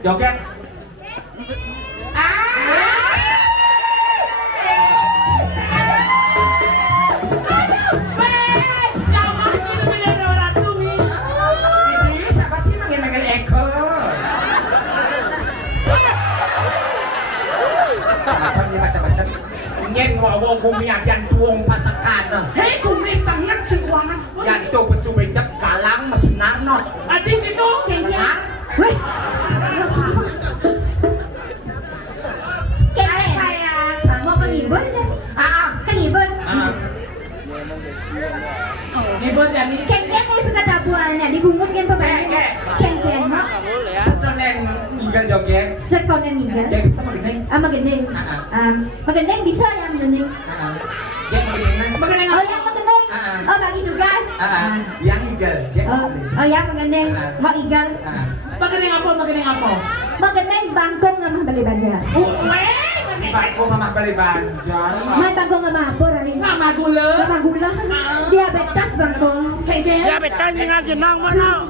Joget. Siapa sih manggil Eko? Macam. Nyen ngomong kumian dan tuang pasakan. Hei kumit tangan semuanya. Yan itu pesubejak galang mesenar not. Adik itu. Kengkeng. Weh. Kengkeng. Sayang. Mau ke ngibon kan? Ke ngibon. Ibon jadi. Kengkeng yang suka tabuannya dibungkut kan pemain. Kengkeng mak. Sekonen ninggal joget. Sekolah ninggal. Dia bisa begini. Magendeng. Magendeng bisa yang magendeng. Dia begini. Oh yang magendeng. Oh bagi tugas. Yang igal. Oh yang magendeng. Mak igal. Magendeng apa? Magendeng bangkong ngamah balik banjar. Bangko mamah bali banjar. Mai bangkong ngamah apa rai? Ngamah gula. Ngamah gula. Diabetes bangkong. Kengkeng. Ya betul dengan jenang mana?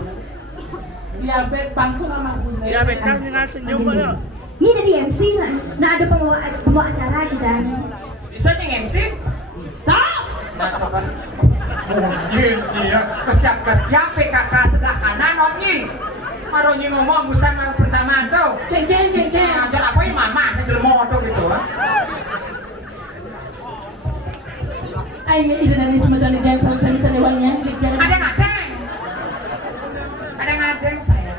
Diabet bangku ngamah gula. Ya betul dengan senyum mana? Ini jadi MC lah. Nah ada pembawa acara aja dan. Bisa nih MC? Bisa. Nah coba. Mungkin dia kesiap-kesiap PKK sebelah kanan Nonyi. Maronyi ngomong busan baru pertama tuh. Ceng. Ajar apa ya mama di dalam motor gitu ah. Ayo ide dari semedan dan selesai bisa dewanya. Ada ngadeng. Ada ngadeng saya.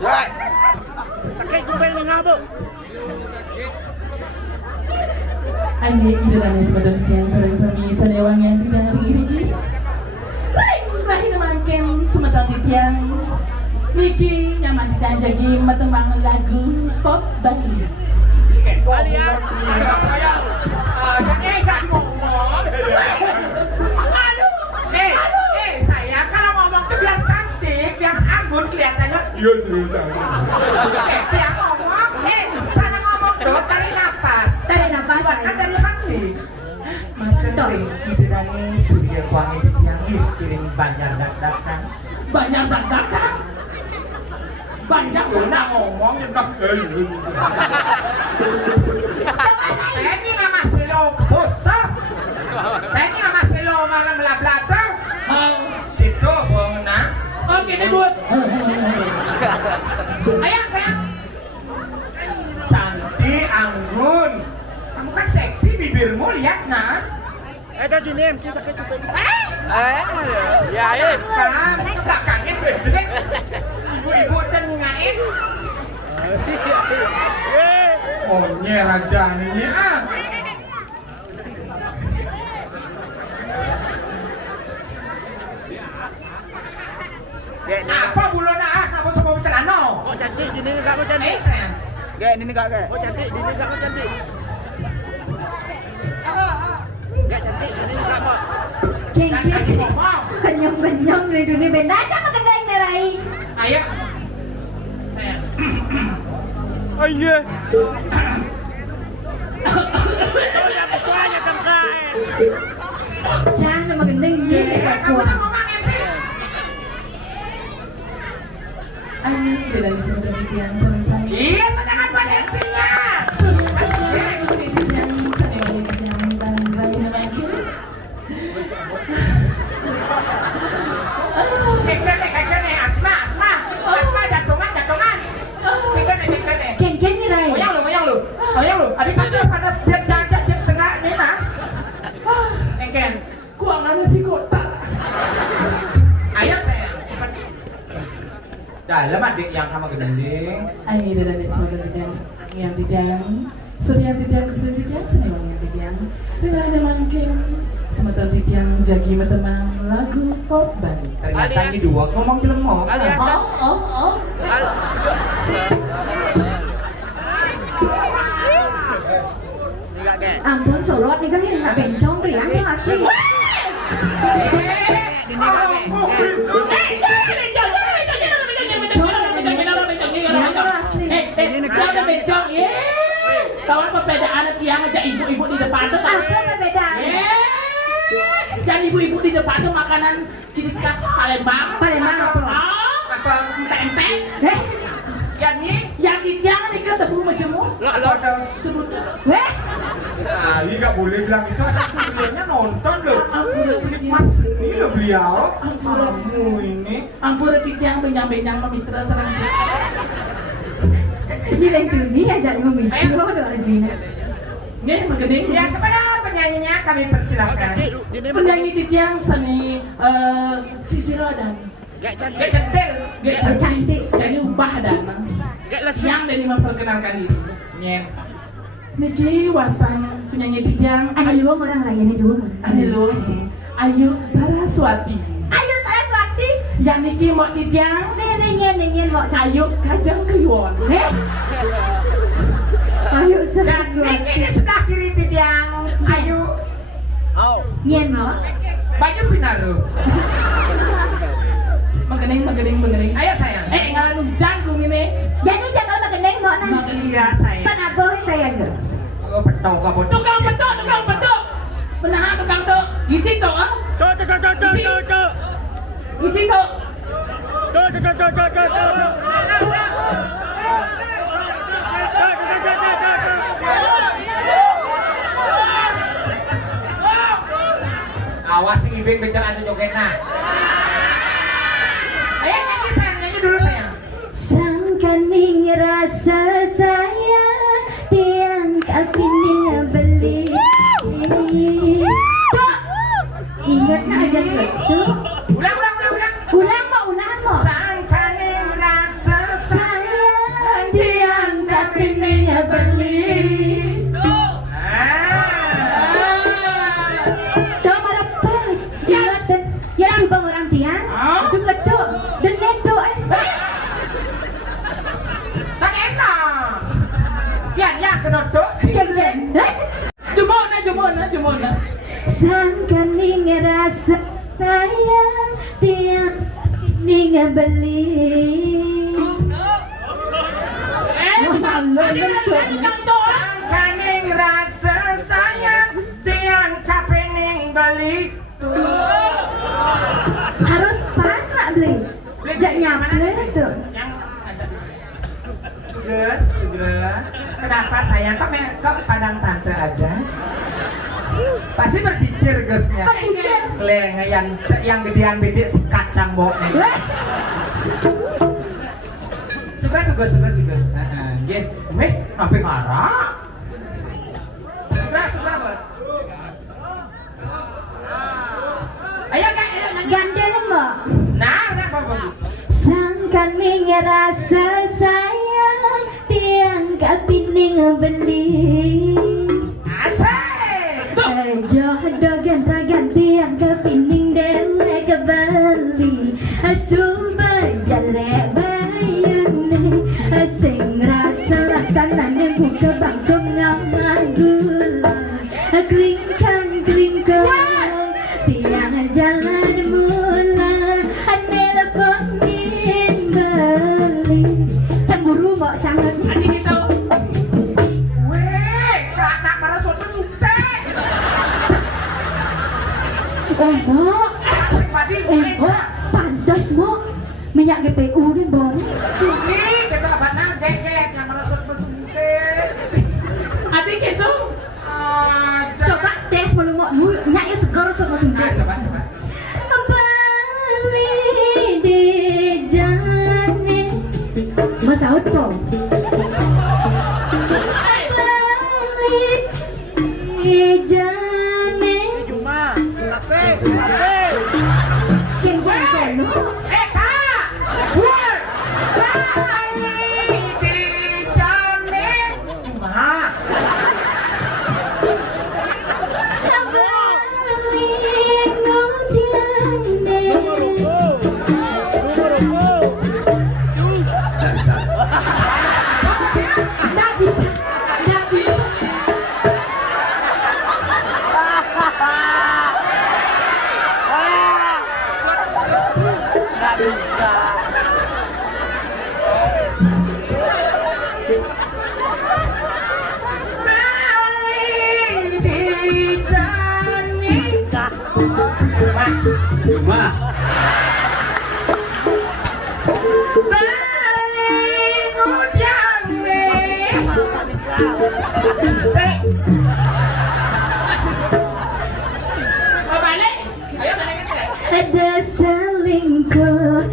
Right. Sakit kuping ni ngabuk. Ayo ide dari semedan dan selesai bisa dewanya tidak iri. Lahir makin semedan yang Niki nyaman dan jagi matembang lagu pop Bali. Alia. Jangan ngomong. Aduh. Saya kalau ngomong tuh biar cantik, biar anggun kelihatannya. Iya cerita. Biar ngomong. Cara ngomong tuh tarik nafas. Tarik nafas. Bukan dari hati. Macam ring ide dari Surya Wangi yang kirim banyak dak-dakan. Banyak dak-dakan. Banyak Udah ngomong udah. Ini nggak masih lo bos toh? Ini nggak masih lo malam belablater? Itu bang Oke deh buat. Ayo sayang. Cantik anggun. Kamu kan seksi bibirmu lihat nah. Tadi ni MC sakit kuping. Ya, ya. Kan tegakannya gede. Ibu-ibu dan ngain. Oh nye raja ini ah. Apa bulu naas apa semua celana? Oh cantik, di ni enggak kau cantik. Sayang. Gak ni enggak ke? Oh cantik, di ni enggak kau cantik. Gak cantik, di ni enggak kau. Kenyang di dunia benda aja makan daing nerai. Ayo. Sayang. Aye. Oh ya ketuanya tengkak. Jangan makan daing ni. Kamu tak ngomong sih? Ayo ide dari semedan yang selesai. Iya, tangan potensinya. Kekene, asma, jantungan. Ken ni rai. Moyang lu. Adik pada setiap jajan di tengah ni nah. Ken. Kuangannya si kota. Ayo sayang, cepat. Dalam adik yang sama gending. Ayo ide dari semedan yang didang. Surya didang senewang yang didang. Dengan ada makin semedan didang jagi matemang lagu pop Bali. Ternyata ini dua ngomong jelemo. Oh. Enggak ke? Ampun sorot ni kan yang nak bencong riang tu asli. Tahu perbedaan tiang aja ibu-ibu di depan tuh? Apa perbedaan? Jangan ibu-ibu di depan tuh makanan ciri khas Palembang. Palembang apa? Apa? Tempe. Yang ni? Yang di jangan ikan tebu majemuk. Apa tu? Tebu. Weh, Ah, ini nggak boleh bilang itu. Ada sebenarnya nonton loh. Ampun, Ini loh beliau. Kamu ini. ampun tiang benyang-benyang memitra serang. di lain dunia aja memicu doa Arjuna. Nggih, magandang. Ya kepada penyanyinya kami persilakan. Penyanyi tiang seni Sisi Rodan. Gak Gak cantik. centil. Gak Cantik. Jadi ubah dan Gak lesu. yang dari memperkenalkan diri. Nyen. Niki wastan penyanyi tiang Ada dua orang lain ini dua. Anilo Ayu Saraswati. Ayo saya Swati. Yang niki mau tiang Nengin mau cari. Ayu Kajang Kliwon. Ayo Dan Saraswati. ini sebelah kiri tiang. Ayu. Nyen mau. Baju pinaru. Magandang. Ayo sayang. Ngalan jangkung ini. Jadi jangan makan mau nah. Iya sayang. Kenapa saya enggak? Oh betul kamu. Tukang betuk. Menahan tukang tuk. Gisi tuk ah. Tuh. Gisi tuk. Tuh. Awas si Ibing bentar aja jogetnya. Ayo nyanyi sayang, nyanyi dulu sayang. Sangkaning rasa sayang diangkat kini beli. Ingat nak aja tu. Ulang. Ulang mo. Sangkaning rasa Sayang diangkat kini beli. Tahu malah pas. Ya subang orang tiang. Jumlah tu. Dan neto Kan enak. Ya kenodok. Jumona. Sangkaning rasa sayang tiang ning beli. Sangkaning rasa sayang tiang kapening beli. Harus pas nak beli. Jak nyampe tu. Yang ada. Segera. Kenapa sayang kok pandang tante aja? Pasti berpikir Gusnya. Kleng yang gedean beda si kacang boknya. Segera ke Gus. Nggih, meh sampai marah. Segera Bos. Ayo nyanyi. Gandeng mo. Nah, udah bagus. Sangkaning rasa sayang tiang kapining beli. Asik. Jodoh ganti yang kepining dewe kebeli. Subah jalek bayune sing rasa laksanane buka bangkong ngaman gula. Klingkang tiang jalan mula teleponin beli. Cemburu mbok sangat. Adik itu. Kakak marah soto sutek. Mo. Pandas mo. Minyak GPU kan boleh. Ini kita abadna gegek yang marah soto sutek. Adik itu. Coba tes malu mo. Nyak segar sok masuk. Nah, coba. Bali di jane. Mas out po. Bali di jane. Keng lo. Kak! Woi! Bali di jane. Kumaha? Bali ngudiane. Nggak bisa. Cuma Ada selingkuh.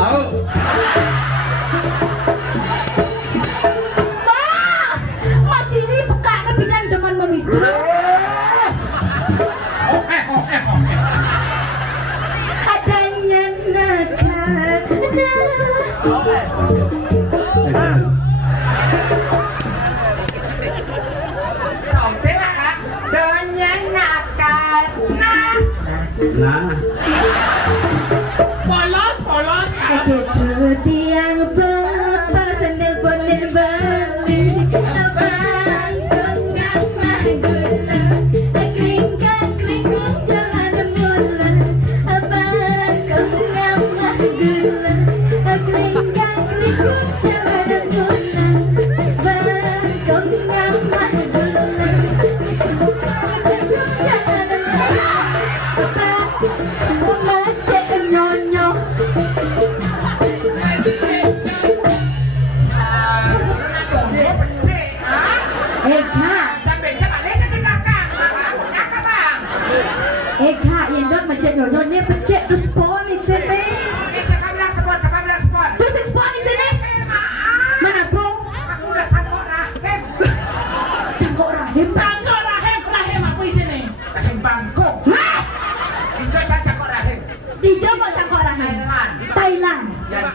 tahu. Ma ciri peka kebidan dengan memikir. Adanya nakal. Sampai lah Kak. Dengan nakal. Nah. Polos. Aku dia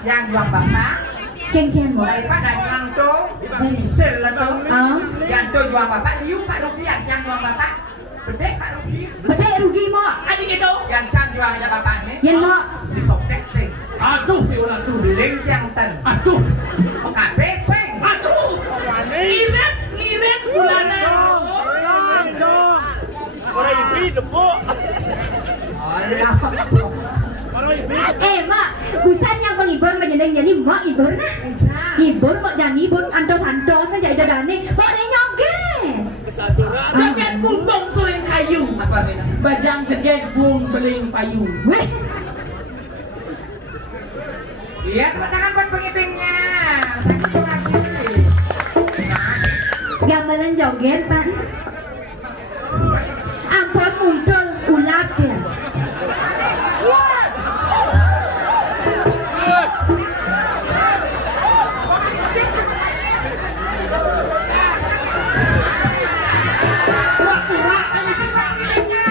yang juang bapak, เก่งแค่หมด daripada juang tuh, sel tuh, อ๋อ yang tuh juang bapak, liu Pak Rugi yang juang bapak, bedek Pak Rugi, ประเทศรุกีหมด Adik itu. yang can juangnya bapak nih, เย็นหมด disoptek sing, Aduh, diulang tuh. beling yang ten, Aduh, pekabe sing, aduh. Ngirit bulanan. Orang iblis depuk. Allah, Orang iblis. เอ๊ะมะบุษันyang pengibur menjadi mak ibur nah ibur mak jadi ibur antos antos nah jadi dadane mak ada nyoge Kesasuran. Jaket bumbung suling kayu. apa nih? Bajang jeget bung beling payu. weh Iya, tepuk tangan buat pengipingnya, tadi tuh lagi, gamelan joget pak ampun muncul ulap dia tua, ini sih pengipingnya.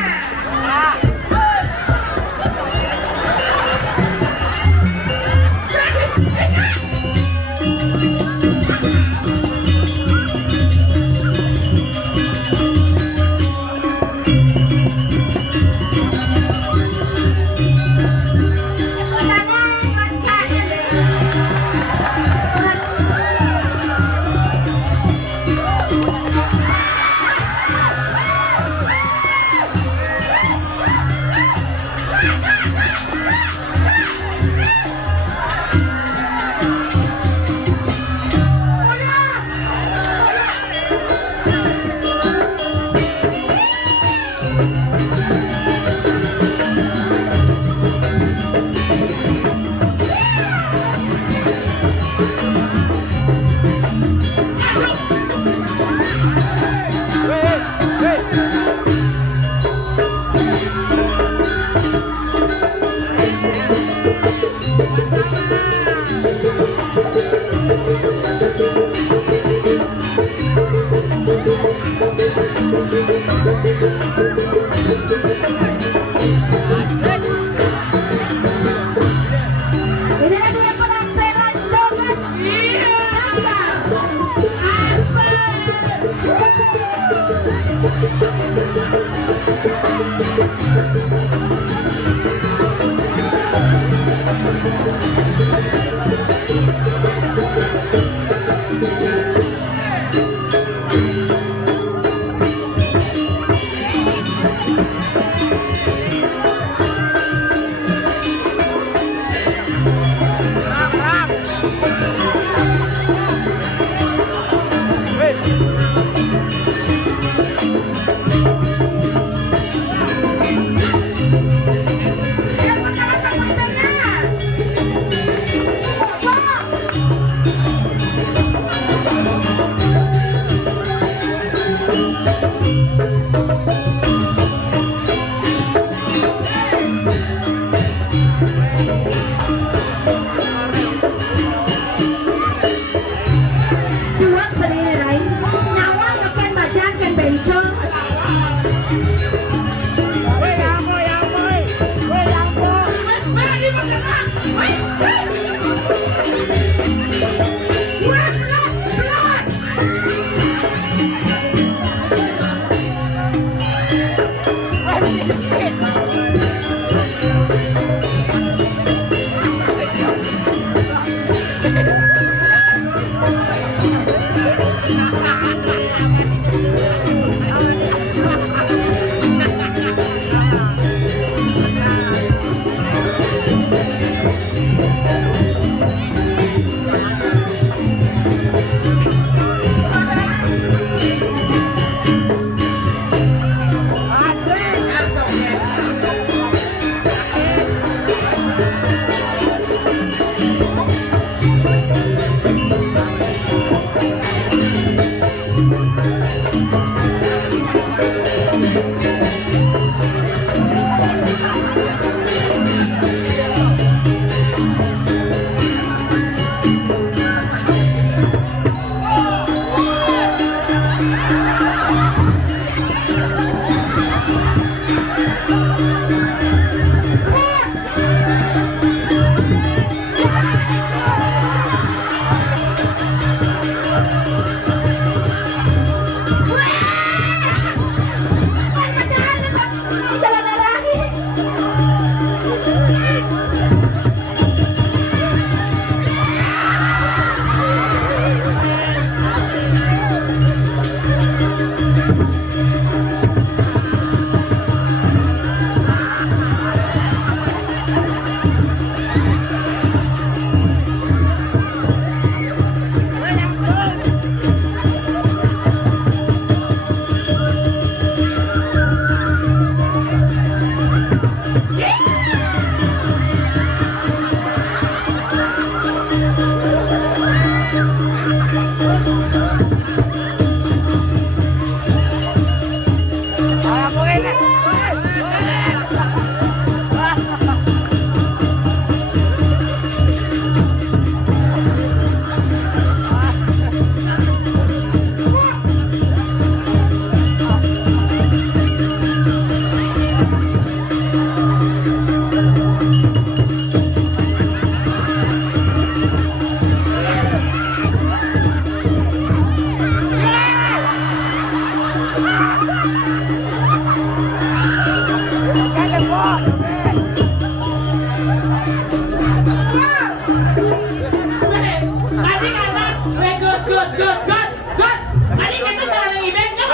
Mari kita saling eventnya.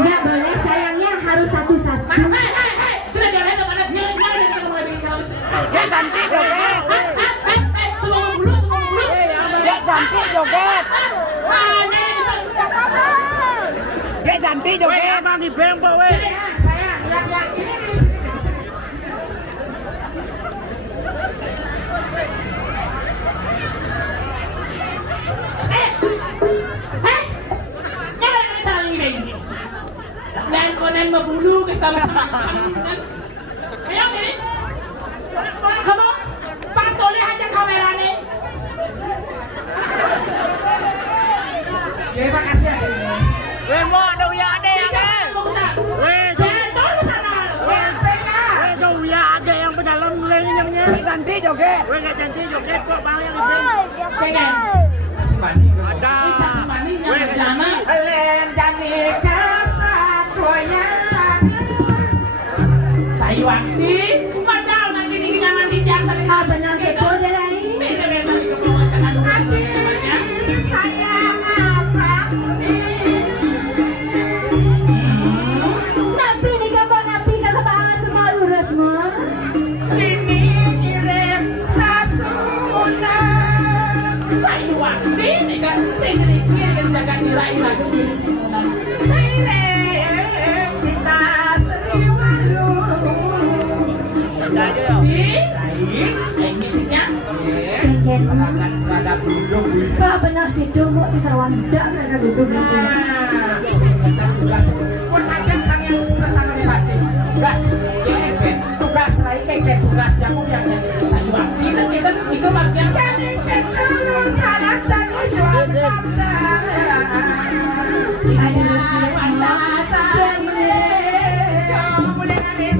Nggak boleh sayangnya harus satu-satu. Sudah dia dong anak nyala kita mulai bicara. Dia cantik joget. Semua bulu. Dia cantik joget. Dia cantik joget. Abang di bengkok weh. Sayang, yang ini di sini. Lain konen membulu kita macam kan. Ayo ni. Kamu patoleh aja kamera ni. Ya, makasih ya. Weh mau ada uya ada ya kan? Weh, Jatuh sana. weh kau ya ada yang pedalam lenyamnya. Dia cantik joget. Weh nggak cantik joget kok bang yang di bengkok. Pengen. Masih mandi. Ada. Ini saksi maninya berjana. Len janik kasat koyan. Saya waktu padahal nanti ini nyaman di jasa. Ah, benar kepo dari. Beda-beda di bawah cara dulu namanya. Sayang apa Nabi ni kamu nabi kalau bahas semua lurus semua. Ini kirim sasuna. Saya waktu ini kan tinggi jaga diri lagi di susunan. Kirim kita seriwalu. Baik, ingetnya. Kengken. Rada belum. Bah benar itu mau sekarang dak mereka duduk. Pun aja sang yang bersama di hati. Tugas, ya tugas lagi kayak tugas yang udah Saya waktu kita itu bagian jadi ketemu jalan-jalan jual pada. Ada semua. Boleh nangis.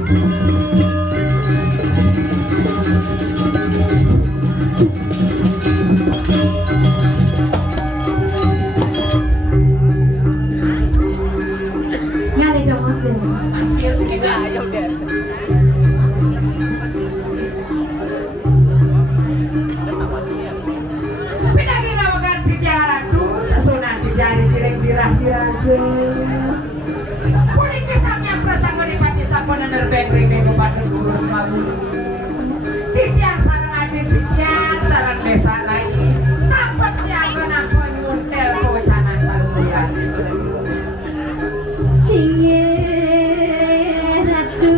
Nyali dong mas deh. akhir kita. Ayo deh. Pinagi rawakan pikiran tuh sesunan dijari direk dirah diraja. Puni kisahnya prasanggo di pati sapon dan berbeng bego pati urus mabu. Titiang sarang adi titiang sarang desa lagi. Sampai siapa nampo nyuntel kewacanan baluran. Singgih ratu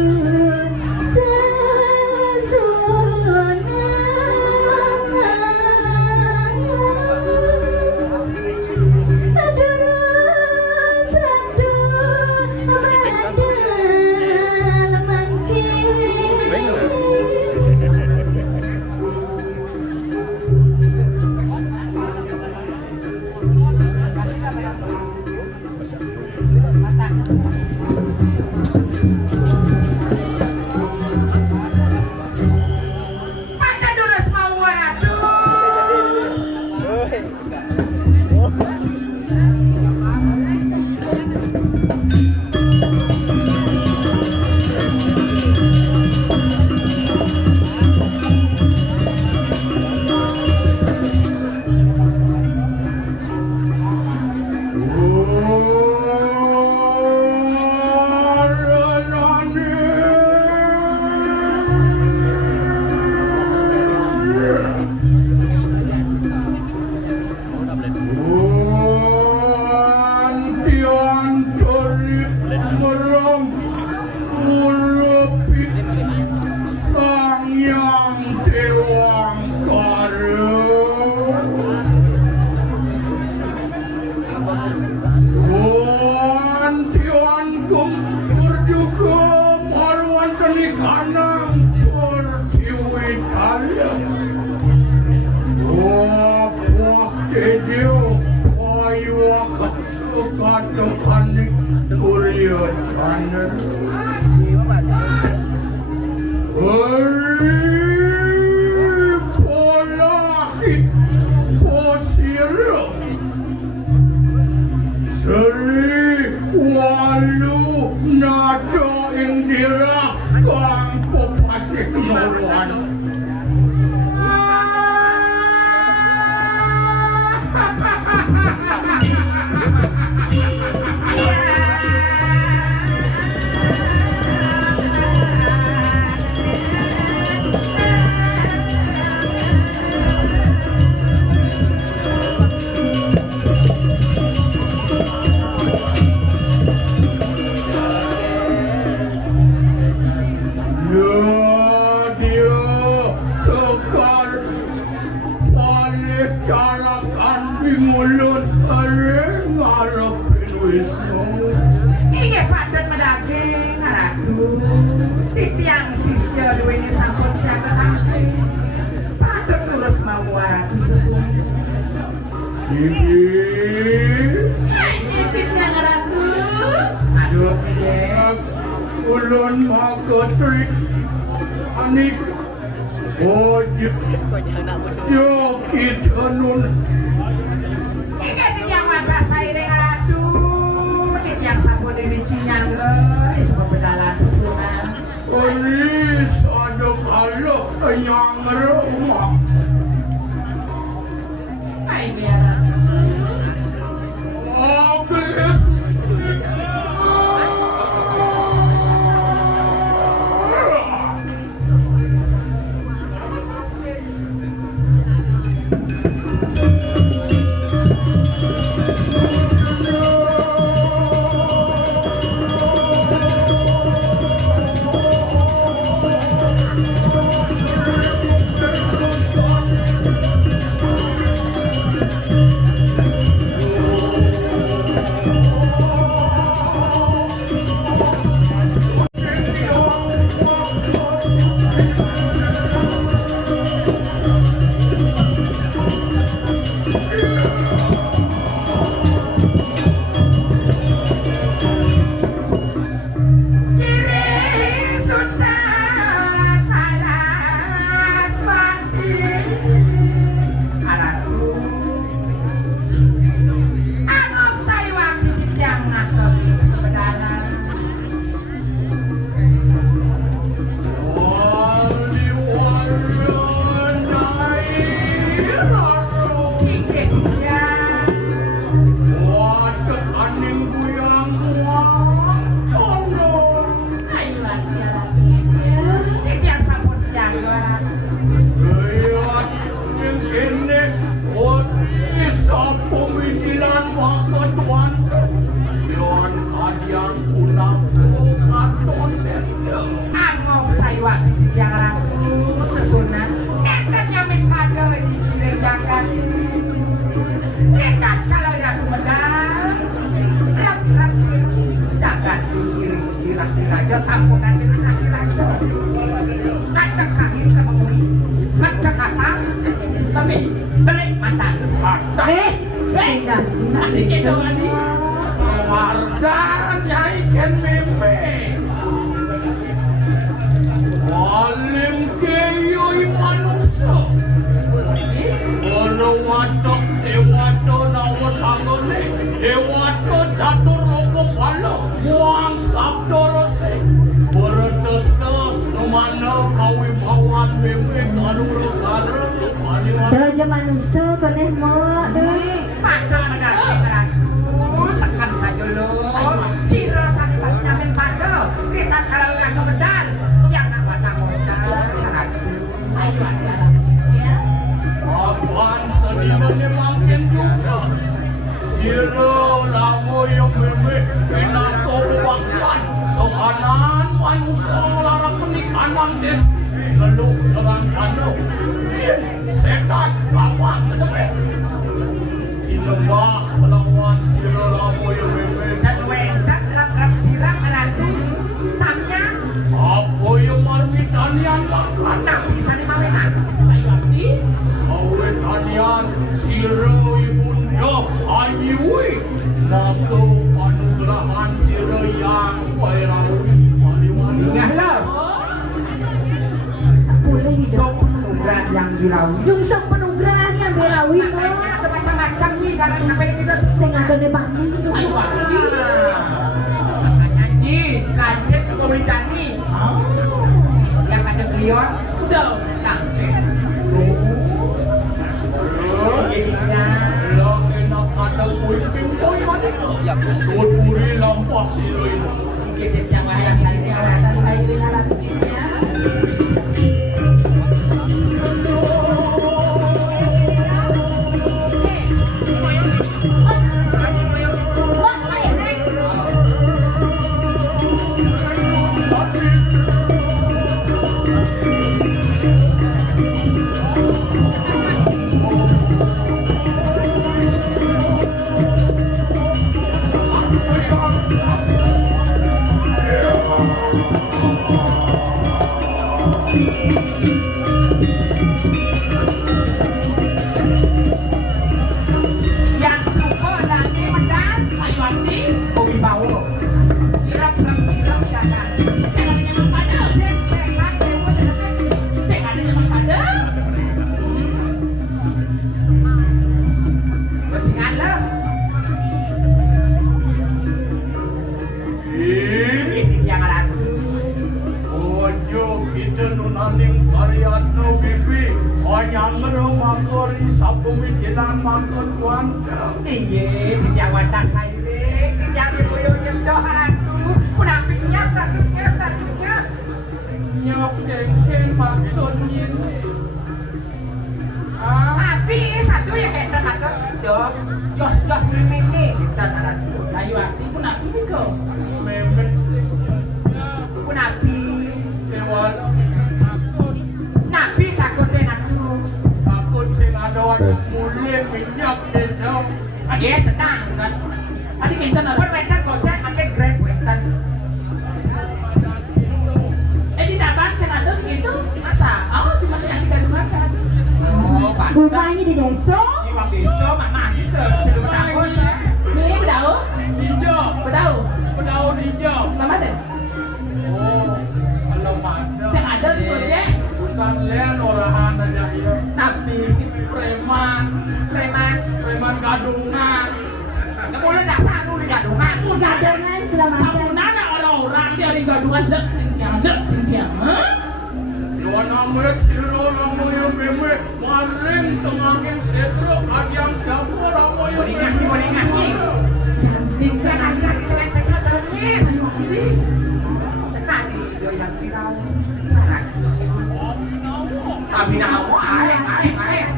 bicarakan bingulut are ngarepin Wisnu. Inge padan medaging ratu. Titiang sisya duweni sampun siapa tangke. Patut lurus mau ratu susun. Cici. Titiang ratu. Aduh pidek. Ulun maketrik anik ojek yo kita nun Inge titiang mata saire ratu. Titiang sampun diri kinyang leis pebedalan susunan. Olis ada kalau yang rumah Hai biara. Agis Singkat. Adik kita adik. Mardan nyai ken meme paling keyoy manusia ono watok dewato nawa sangone dewato catur logo pala buang sabdo rose beretes-tes numana kawibawan meme karura karura Raja manusia keneh mak deh. Padahal negara sekan saja lo. Siro sakit nyamin pada. Kita kalau nggak kebedan, yang nak batang bocah. Ayo ada. Ya. Apaan sedihnya makin juga. Siro lamu yang meme penato bakyan. Sohanan manusia larang penikanan des. Lalu terang kano. Setan bawang kedeme. Inembah melawan siro lamu yang meme. Dan wendak rap siram ratu. Samnya. Apa yang marmitanian makan? Nah bisa dimawenan. Sawit anian siro ibunda anyui. Maka panugrahan siro yang pairawi. Wali-wali. Ingat lo. Boleh di Sok penugaran yang dirawi. Yung sok penugaran yang belawi Makanya mak. ada macam-macam nih karena sampai kita Sing ada di bami. nyanyi, lanjut ke beli candi. Yang ada klion, Udah. nanti. Jadinya lah enak ada kuiping pun mana? Tuan puri lampah siro ini. Dikit yang ada saya Oh, sabung mikiran makut tuan. Iya, tidak wadah saya, tidak diboyo nyendoh ratu. Kunapinya ratunya. Nyok kengken maksudnya. Tapi satu ya kayak tenaga. Dok, joh ini kita ratu. Ayo arti kunapi ni kau. Memet Kunapi, lewat napi takutnya ratu. takut sing ada yang mulai minyak dia. Dia tenang kan. Adik kita nak. Perwetan gojek makin grab wetan. Di dapat saya ada di situ. Masa? Oh, cuma yang di kandungan saya. Oh, Pak. Rumahnya di desa. Di Wang Deso, mama gitu. Sebelum aku sih. Ni berdau, Hijau, berdau. daun hijau. Selamat deh. Oh, selamat. Saya ada si Gojek. Usan lian orahan aja ya. Tapi Preman gadungan. Nah, boleh dasar lu di gadungan. Pegadaian selamat. Sabunan orang-orang dia ada gaduhan lek tinggal. Dua namet siro ramoyo memet maring tengangin setro kadiang siapa ramoyo. Boleh nyanyi. Tinggal aja itu yang saya ngajarin. Sekali dia yang viral. Kami nawa, ae. Di saya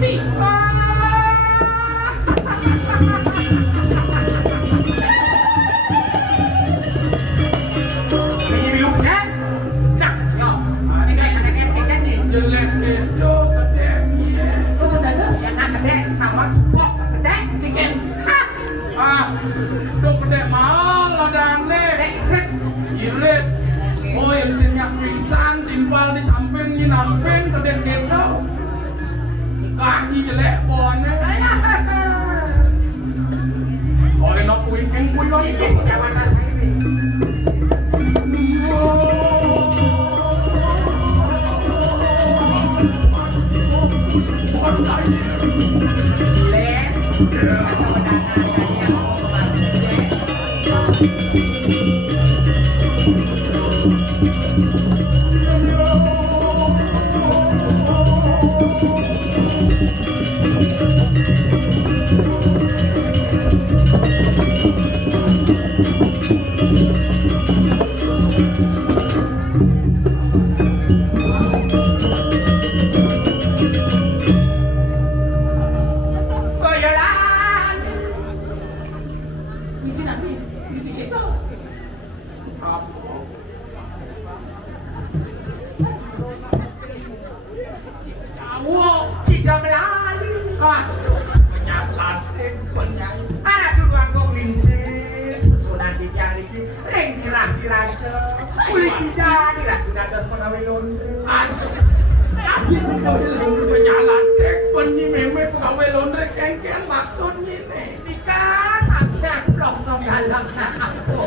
di. Jelek itu gedenya. Udah dadas. Tiket. Duk gede mahal ladane. Irit. Oh yang sinyak pingsan timpal di samping di namping gede gitu. Kaki jelek pohonnya. Oh enak kuing itu. Misi nabi, misi kita. Maksudnya nih. Nikah sampai blok som dalam aku.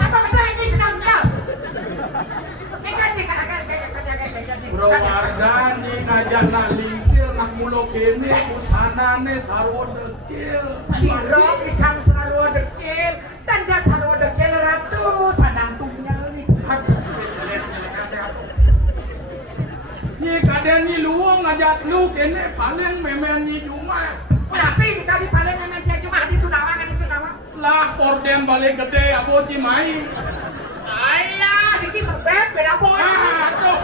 Apa kata ini tenang jam? Bro Wardani ngajak nak lingsir nak mulo kene usanane sarwa dekil. Jirok nikah sarwa dekil, tanda sarwa dekil ratu sadang tunggal nikah. Ni kadang ni luang ngajak lu kene paling memen ni cuma. Tapi nikah di paling memang dia cuma di tunawa kan itu nama. Lah porden balik gede apa cimai. Alah, diki sebet beda boy. Aduh.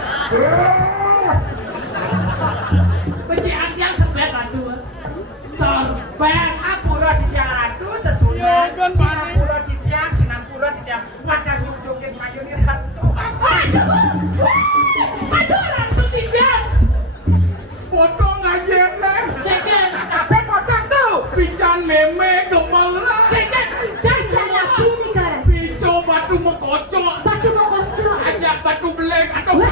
Becian yang sebet ratu. Sorbet. Apura di tiang ratu sesudah. Singapura di tiang, Singapura di tiang. Wadah hidupin mayu ni ratu. Aduh ratu tidak. Potong aja nih. Tiket. Apa potong tu? Pican meme gemelah. Tiket. Jangan nabi ni kan. Pico batu mengkocok. Batu mau kocok. Ajak batu belek. Aduh.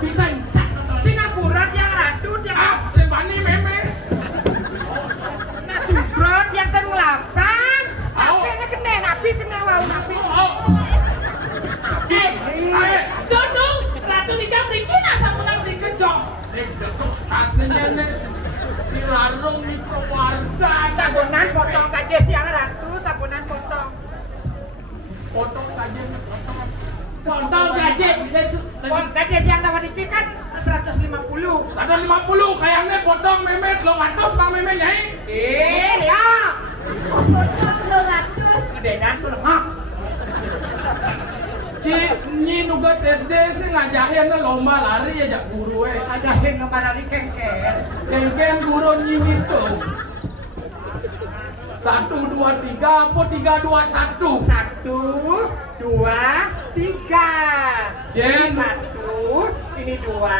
Bisa cak. Singapura tiang ratu tiang. Ah, sebani meme. Nah subrot yang kan ngelapan. Apa yang kena nabi kena wau nabi. Oh. Ayo. Dodong. Ratu tidak bikin asal menang di kejong. Aslinya nih. Di warung mikro warga. Sabunan potong kacih tiang ratu, sabunan potong. potong gajen potong. Potong gajen. Gaji yang dapat itu kan 150. Ada 50 kayaknya potong memet lo ngatos bang memet nyai. Ya. Potong 200. Gedean tuh lemah. Ci nyi nugas SD sih ngajarin lomba lari ya jak guru Ajahin lomba lari kengker. Kengkeng guru nyi itu 1, 2, 3 apa 3, 2, 1 1, 2, 3. Jen. 1, ini 2,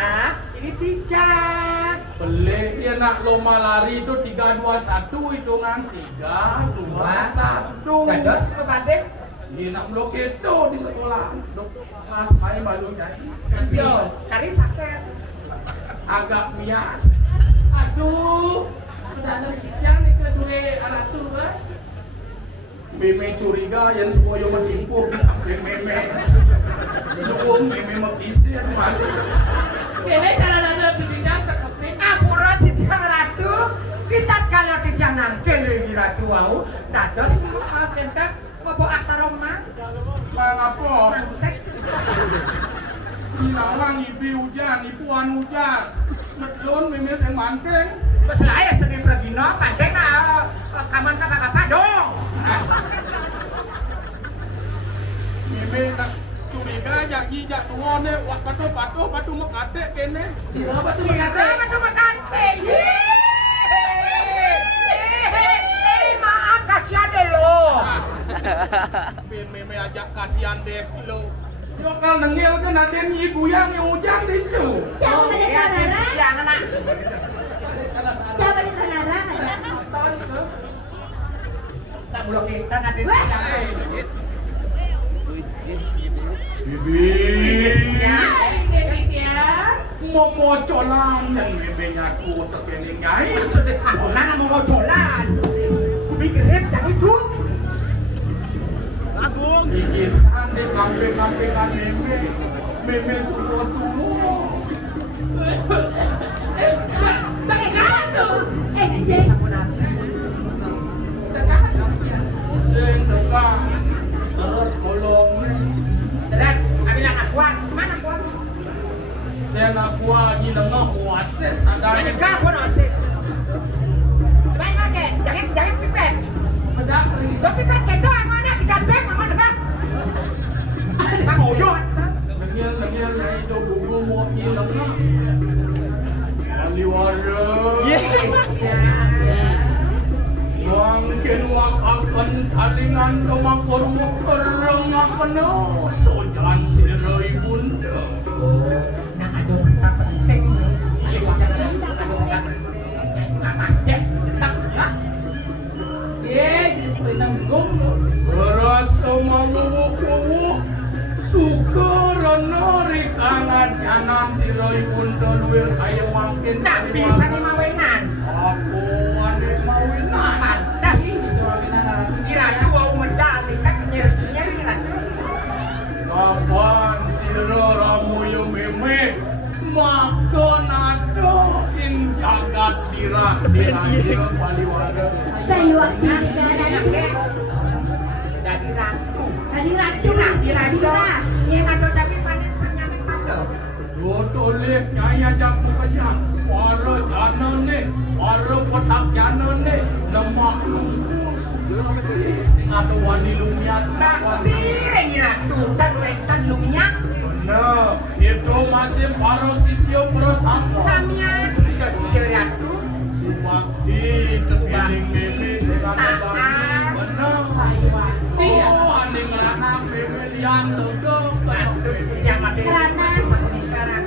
ini 3. Pelik dia nak lomba lari itu 3, 2, 1 hitungan 3, 2, 1 Gados ke banding. Dia nak meluk itu di sekolah Mas Mai malu nyai Yo, kari sakit. agak mias. Aduh, udah ada kijang nih kedua anak tua. Meme curiga yang semua yang mentimpuh di samping meme. Luung meme mengkisir malu. Ini cara ada kijang terkepit. Akurat di tiang ratu. Kita kalau di tiang nangkel di ratu wau. Dados kita ngopo aksaroma. Mengapa? Nangsek. Nawang ibi hujan, ipuan hujan. Betul meme yang manteng. Peselaya sedih bergino, pandeng na kaman kakak dong. Meme nak curiga jak jijak tuan ni wak patuh mekate kene. Siapa tuh Kata berkata? macam makante. Maaf kasihan deh lo. Meme ajak kasihan deh lo. Yo kal nengil kan ada ni guyang yang hujan itu. Jangan balik tanara. Jangan nak. Jangan balik tanara. Tak belum kita nanti jangan. Bibi. Ya. Mau mocolan yang memenya tu terkene nyai. Sudah aku nak mau mojolan. Ku pikir jangan itu. Agung. Ikisan di kamping-kampingan meme semua dulu. Dekat tuh. Jeng. Dekat. Sing dekat serut kolong ni. Sedap. Ambil yang akuan. Mana akuan? Sing aku lagi nengah muases ada Ada kah pun osis. Baik oke. Jangan pipet. Bedak. Lo pipet kedo mana digantek mana dekat. Bang oyot. Nengil itu bumbu mau ni nengah. Kali wara. Mungkin wakakan kalingan tumakor kereng akena sojan sirai bunda. Nah ada kata penting. Saya wajar ada kata penting. Apa deh? Tetap ya. Ye, jadi nanggung lo. Berasa mawuwuk-wuwuk sukarana rikangan nyanan sirai bunda luwir kaya mungkin. Tak bisa nih mawenan. Aku ane mawinan. Pantas. Kira dua medali kan kenyir-kenyir kira. Kapan sira ramu yo meme makan ada in jagat dirah diraya paliwara. Saya waktu dari Jadi ratu. tadi ratu Di raja. Ini ratu tapi panen penyakit pada. Dotolek nyaya jak kanya para janan ni para petak janan ni lemah lumpuh sing ada wani lumiat Tapi ini ratu. Tan lumiak. benar itu masih para sisio prasangka Samian sisio ratu. subakti kepiling meme sing ada bani benar oh ane ngeranak meme liang dodok Ratu yang ada Kerana. sekarang.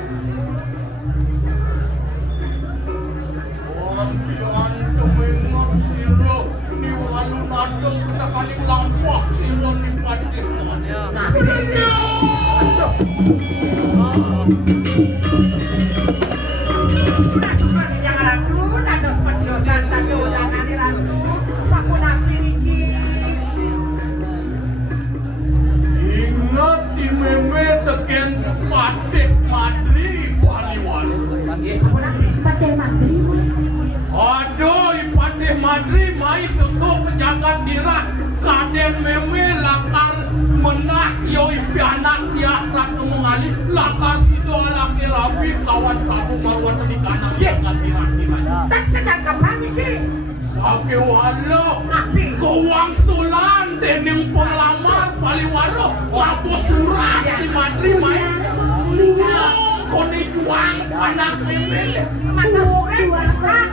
Wantian tumengot siro ni walu nadong kita paling lampah siro ni patih. Nah, aduh. Udah super yang ratu, ada seperti dosan tadi undangan ratu, sapu nanti Riki. Ingat di meme teken patih madri wali-wali. Ya sapu nanti. Pakai mantri. Aduh patih madri mai tengok kejagat dirah kaden meme lakar yoi pianak dia akhirat mengalih lakar sido laki rabi kawan kamu marwan pernikahan dia kan dirah-dirah. Tak kecakapan iki. Sapi walo, Nabi. gowang sulan dening penglamar paliwaro, lapo surat di matri main. Kone juang anak memele. Mata sore surat.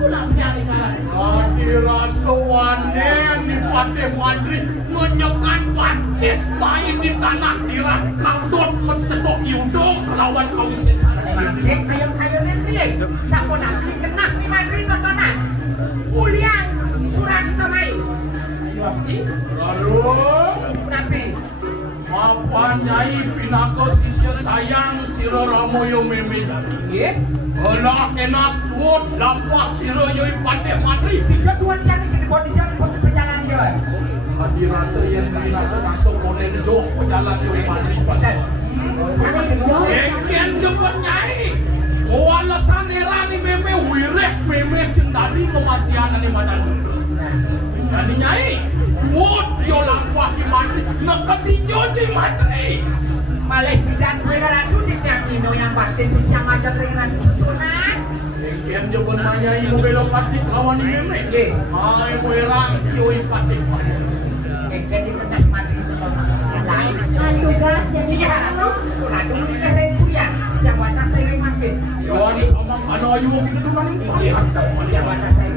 Pulang piali karan. Kadirasuane di Pate Madrid menyekat patis main di tanah dirah kardot mencetok yudong lawan kaum sesara. Kayu-kayu nendri. Sapo nanti kena di Madrid tontonan. Uliang surat kamai. Lalu Nabi. apa nyai pinako sisya sayang siro ramoyo meme Nggih. olah enak tuot lampak siro yoi Pate Madrid. Bisa dua jam iki bodi jam berjalan yo. Dirasa yang dirasa masuk konen joh pejalan yoi Madrid Pate. Eken jemput nyai. Oh alasan erani meme wireh meme sendiri kematian ani mana dulu. Ani nyai. Tuot yo lampak di Madrid. Nekat di Joji Madrid. Malih bidan beneran tuh di Nino yang batin tuh yang ngajak dengan susunan. Eken jemput nyai mau belok Madrid lawan di meme. Nggih. Hai werang yoi Pate. Eken di tengah Madrid yang lain. tugas jadi Iya, lalu kita saya punya yang watak saya makin. Yoni omong ano ayu gitu tuh paling. Iya, yang watak saya.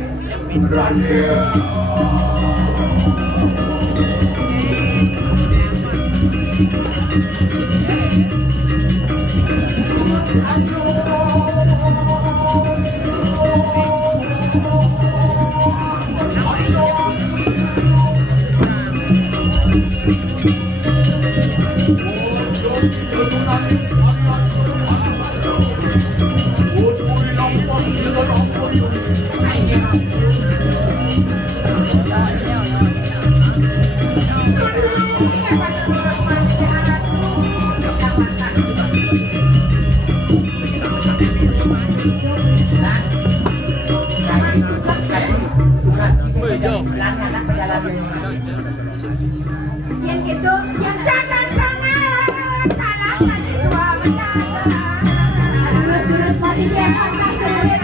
yang gitu yang jangan salah tadi cuma bercanda terus mati dia akan sering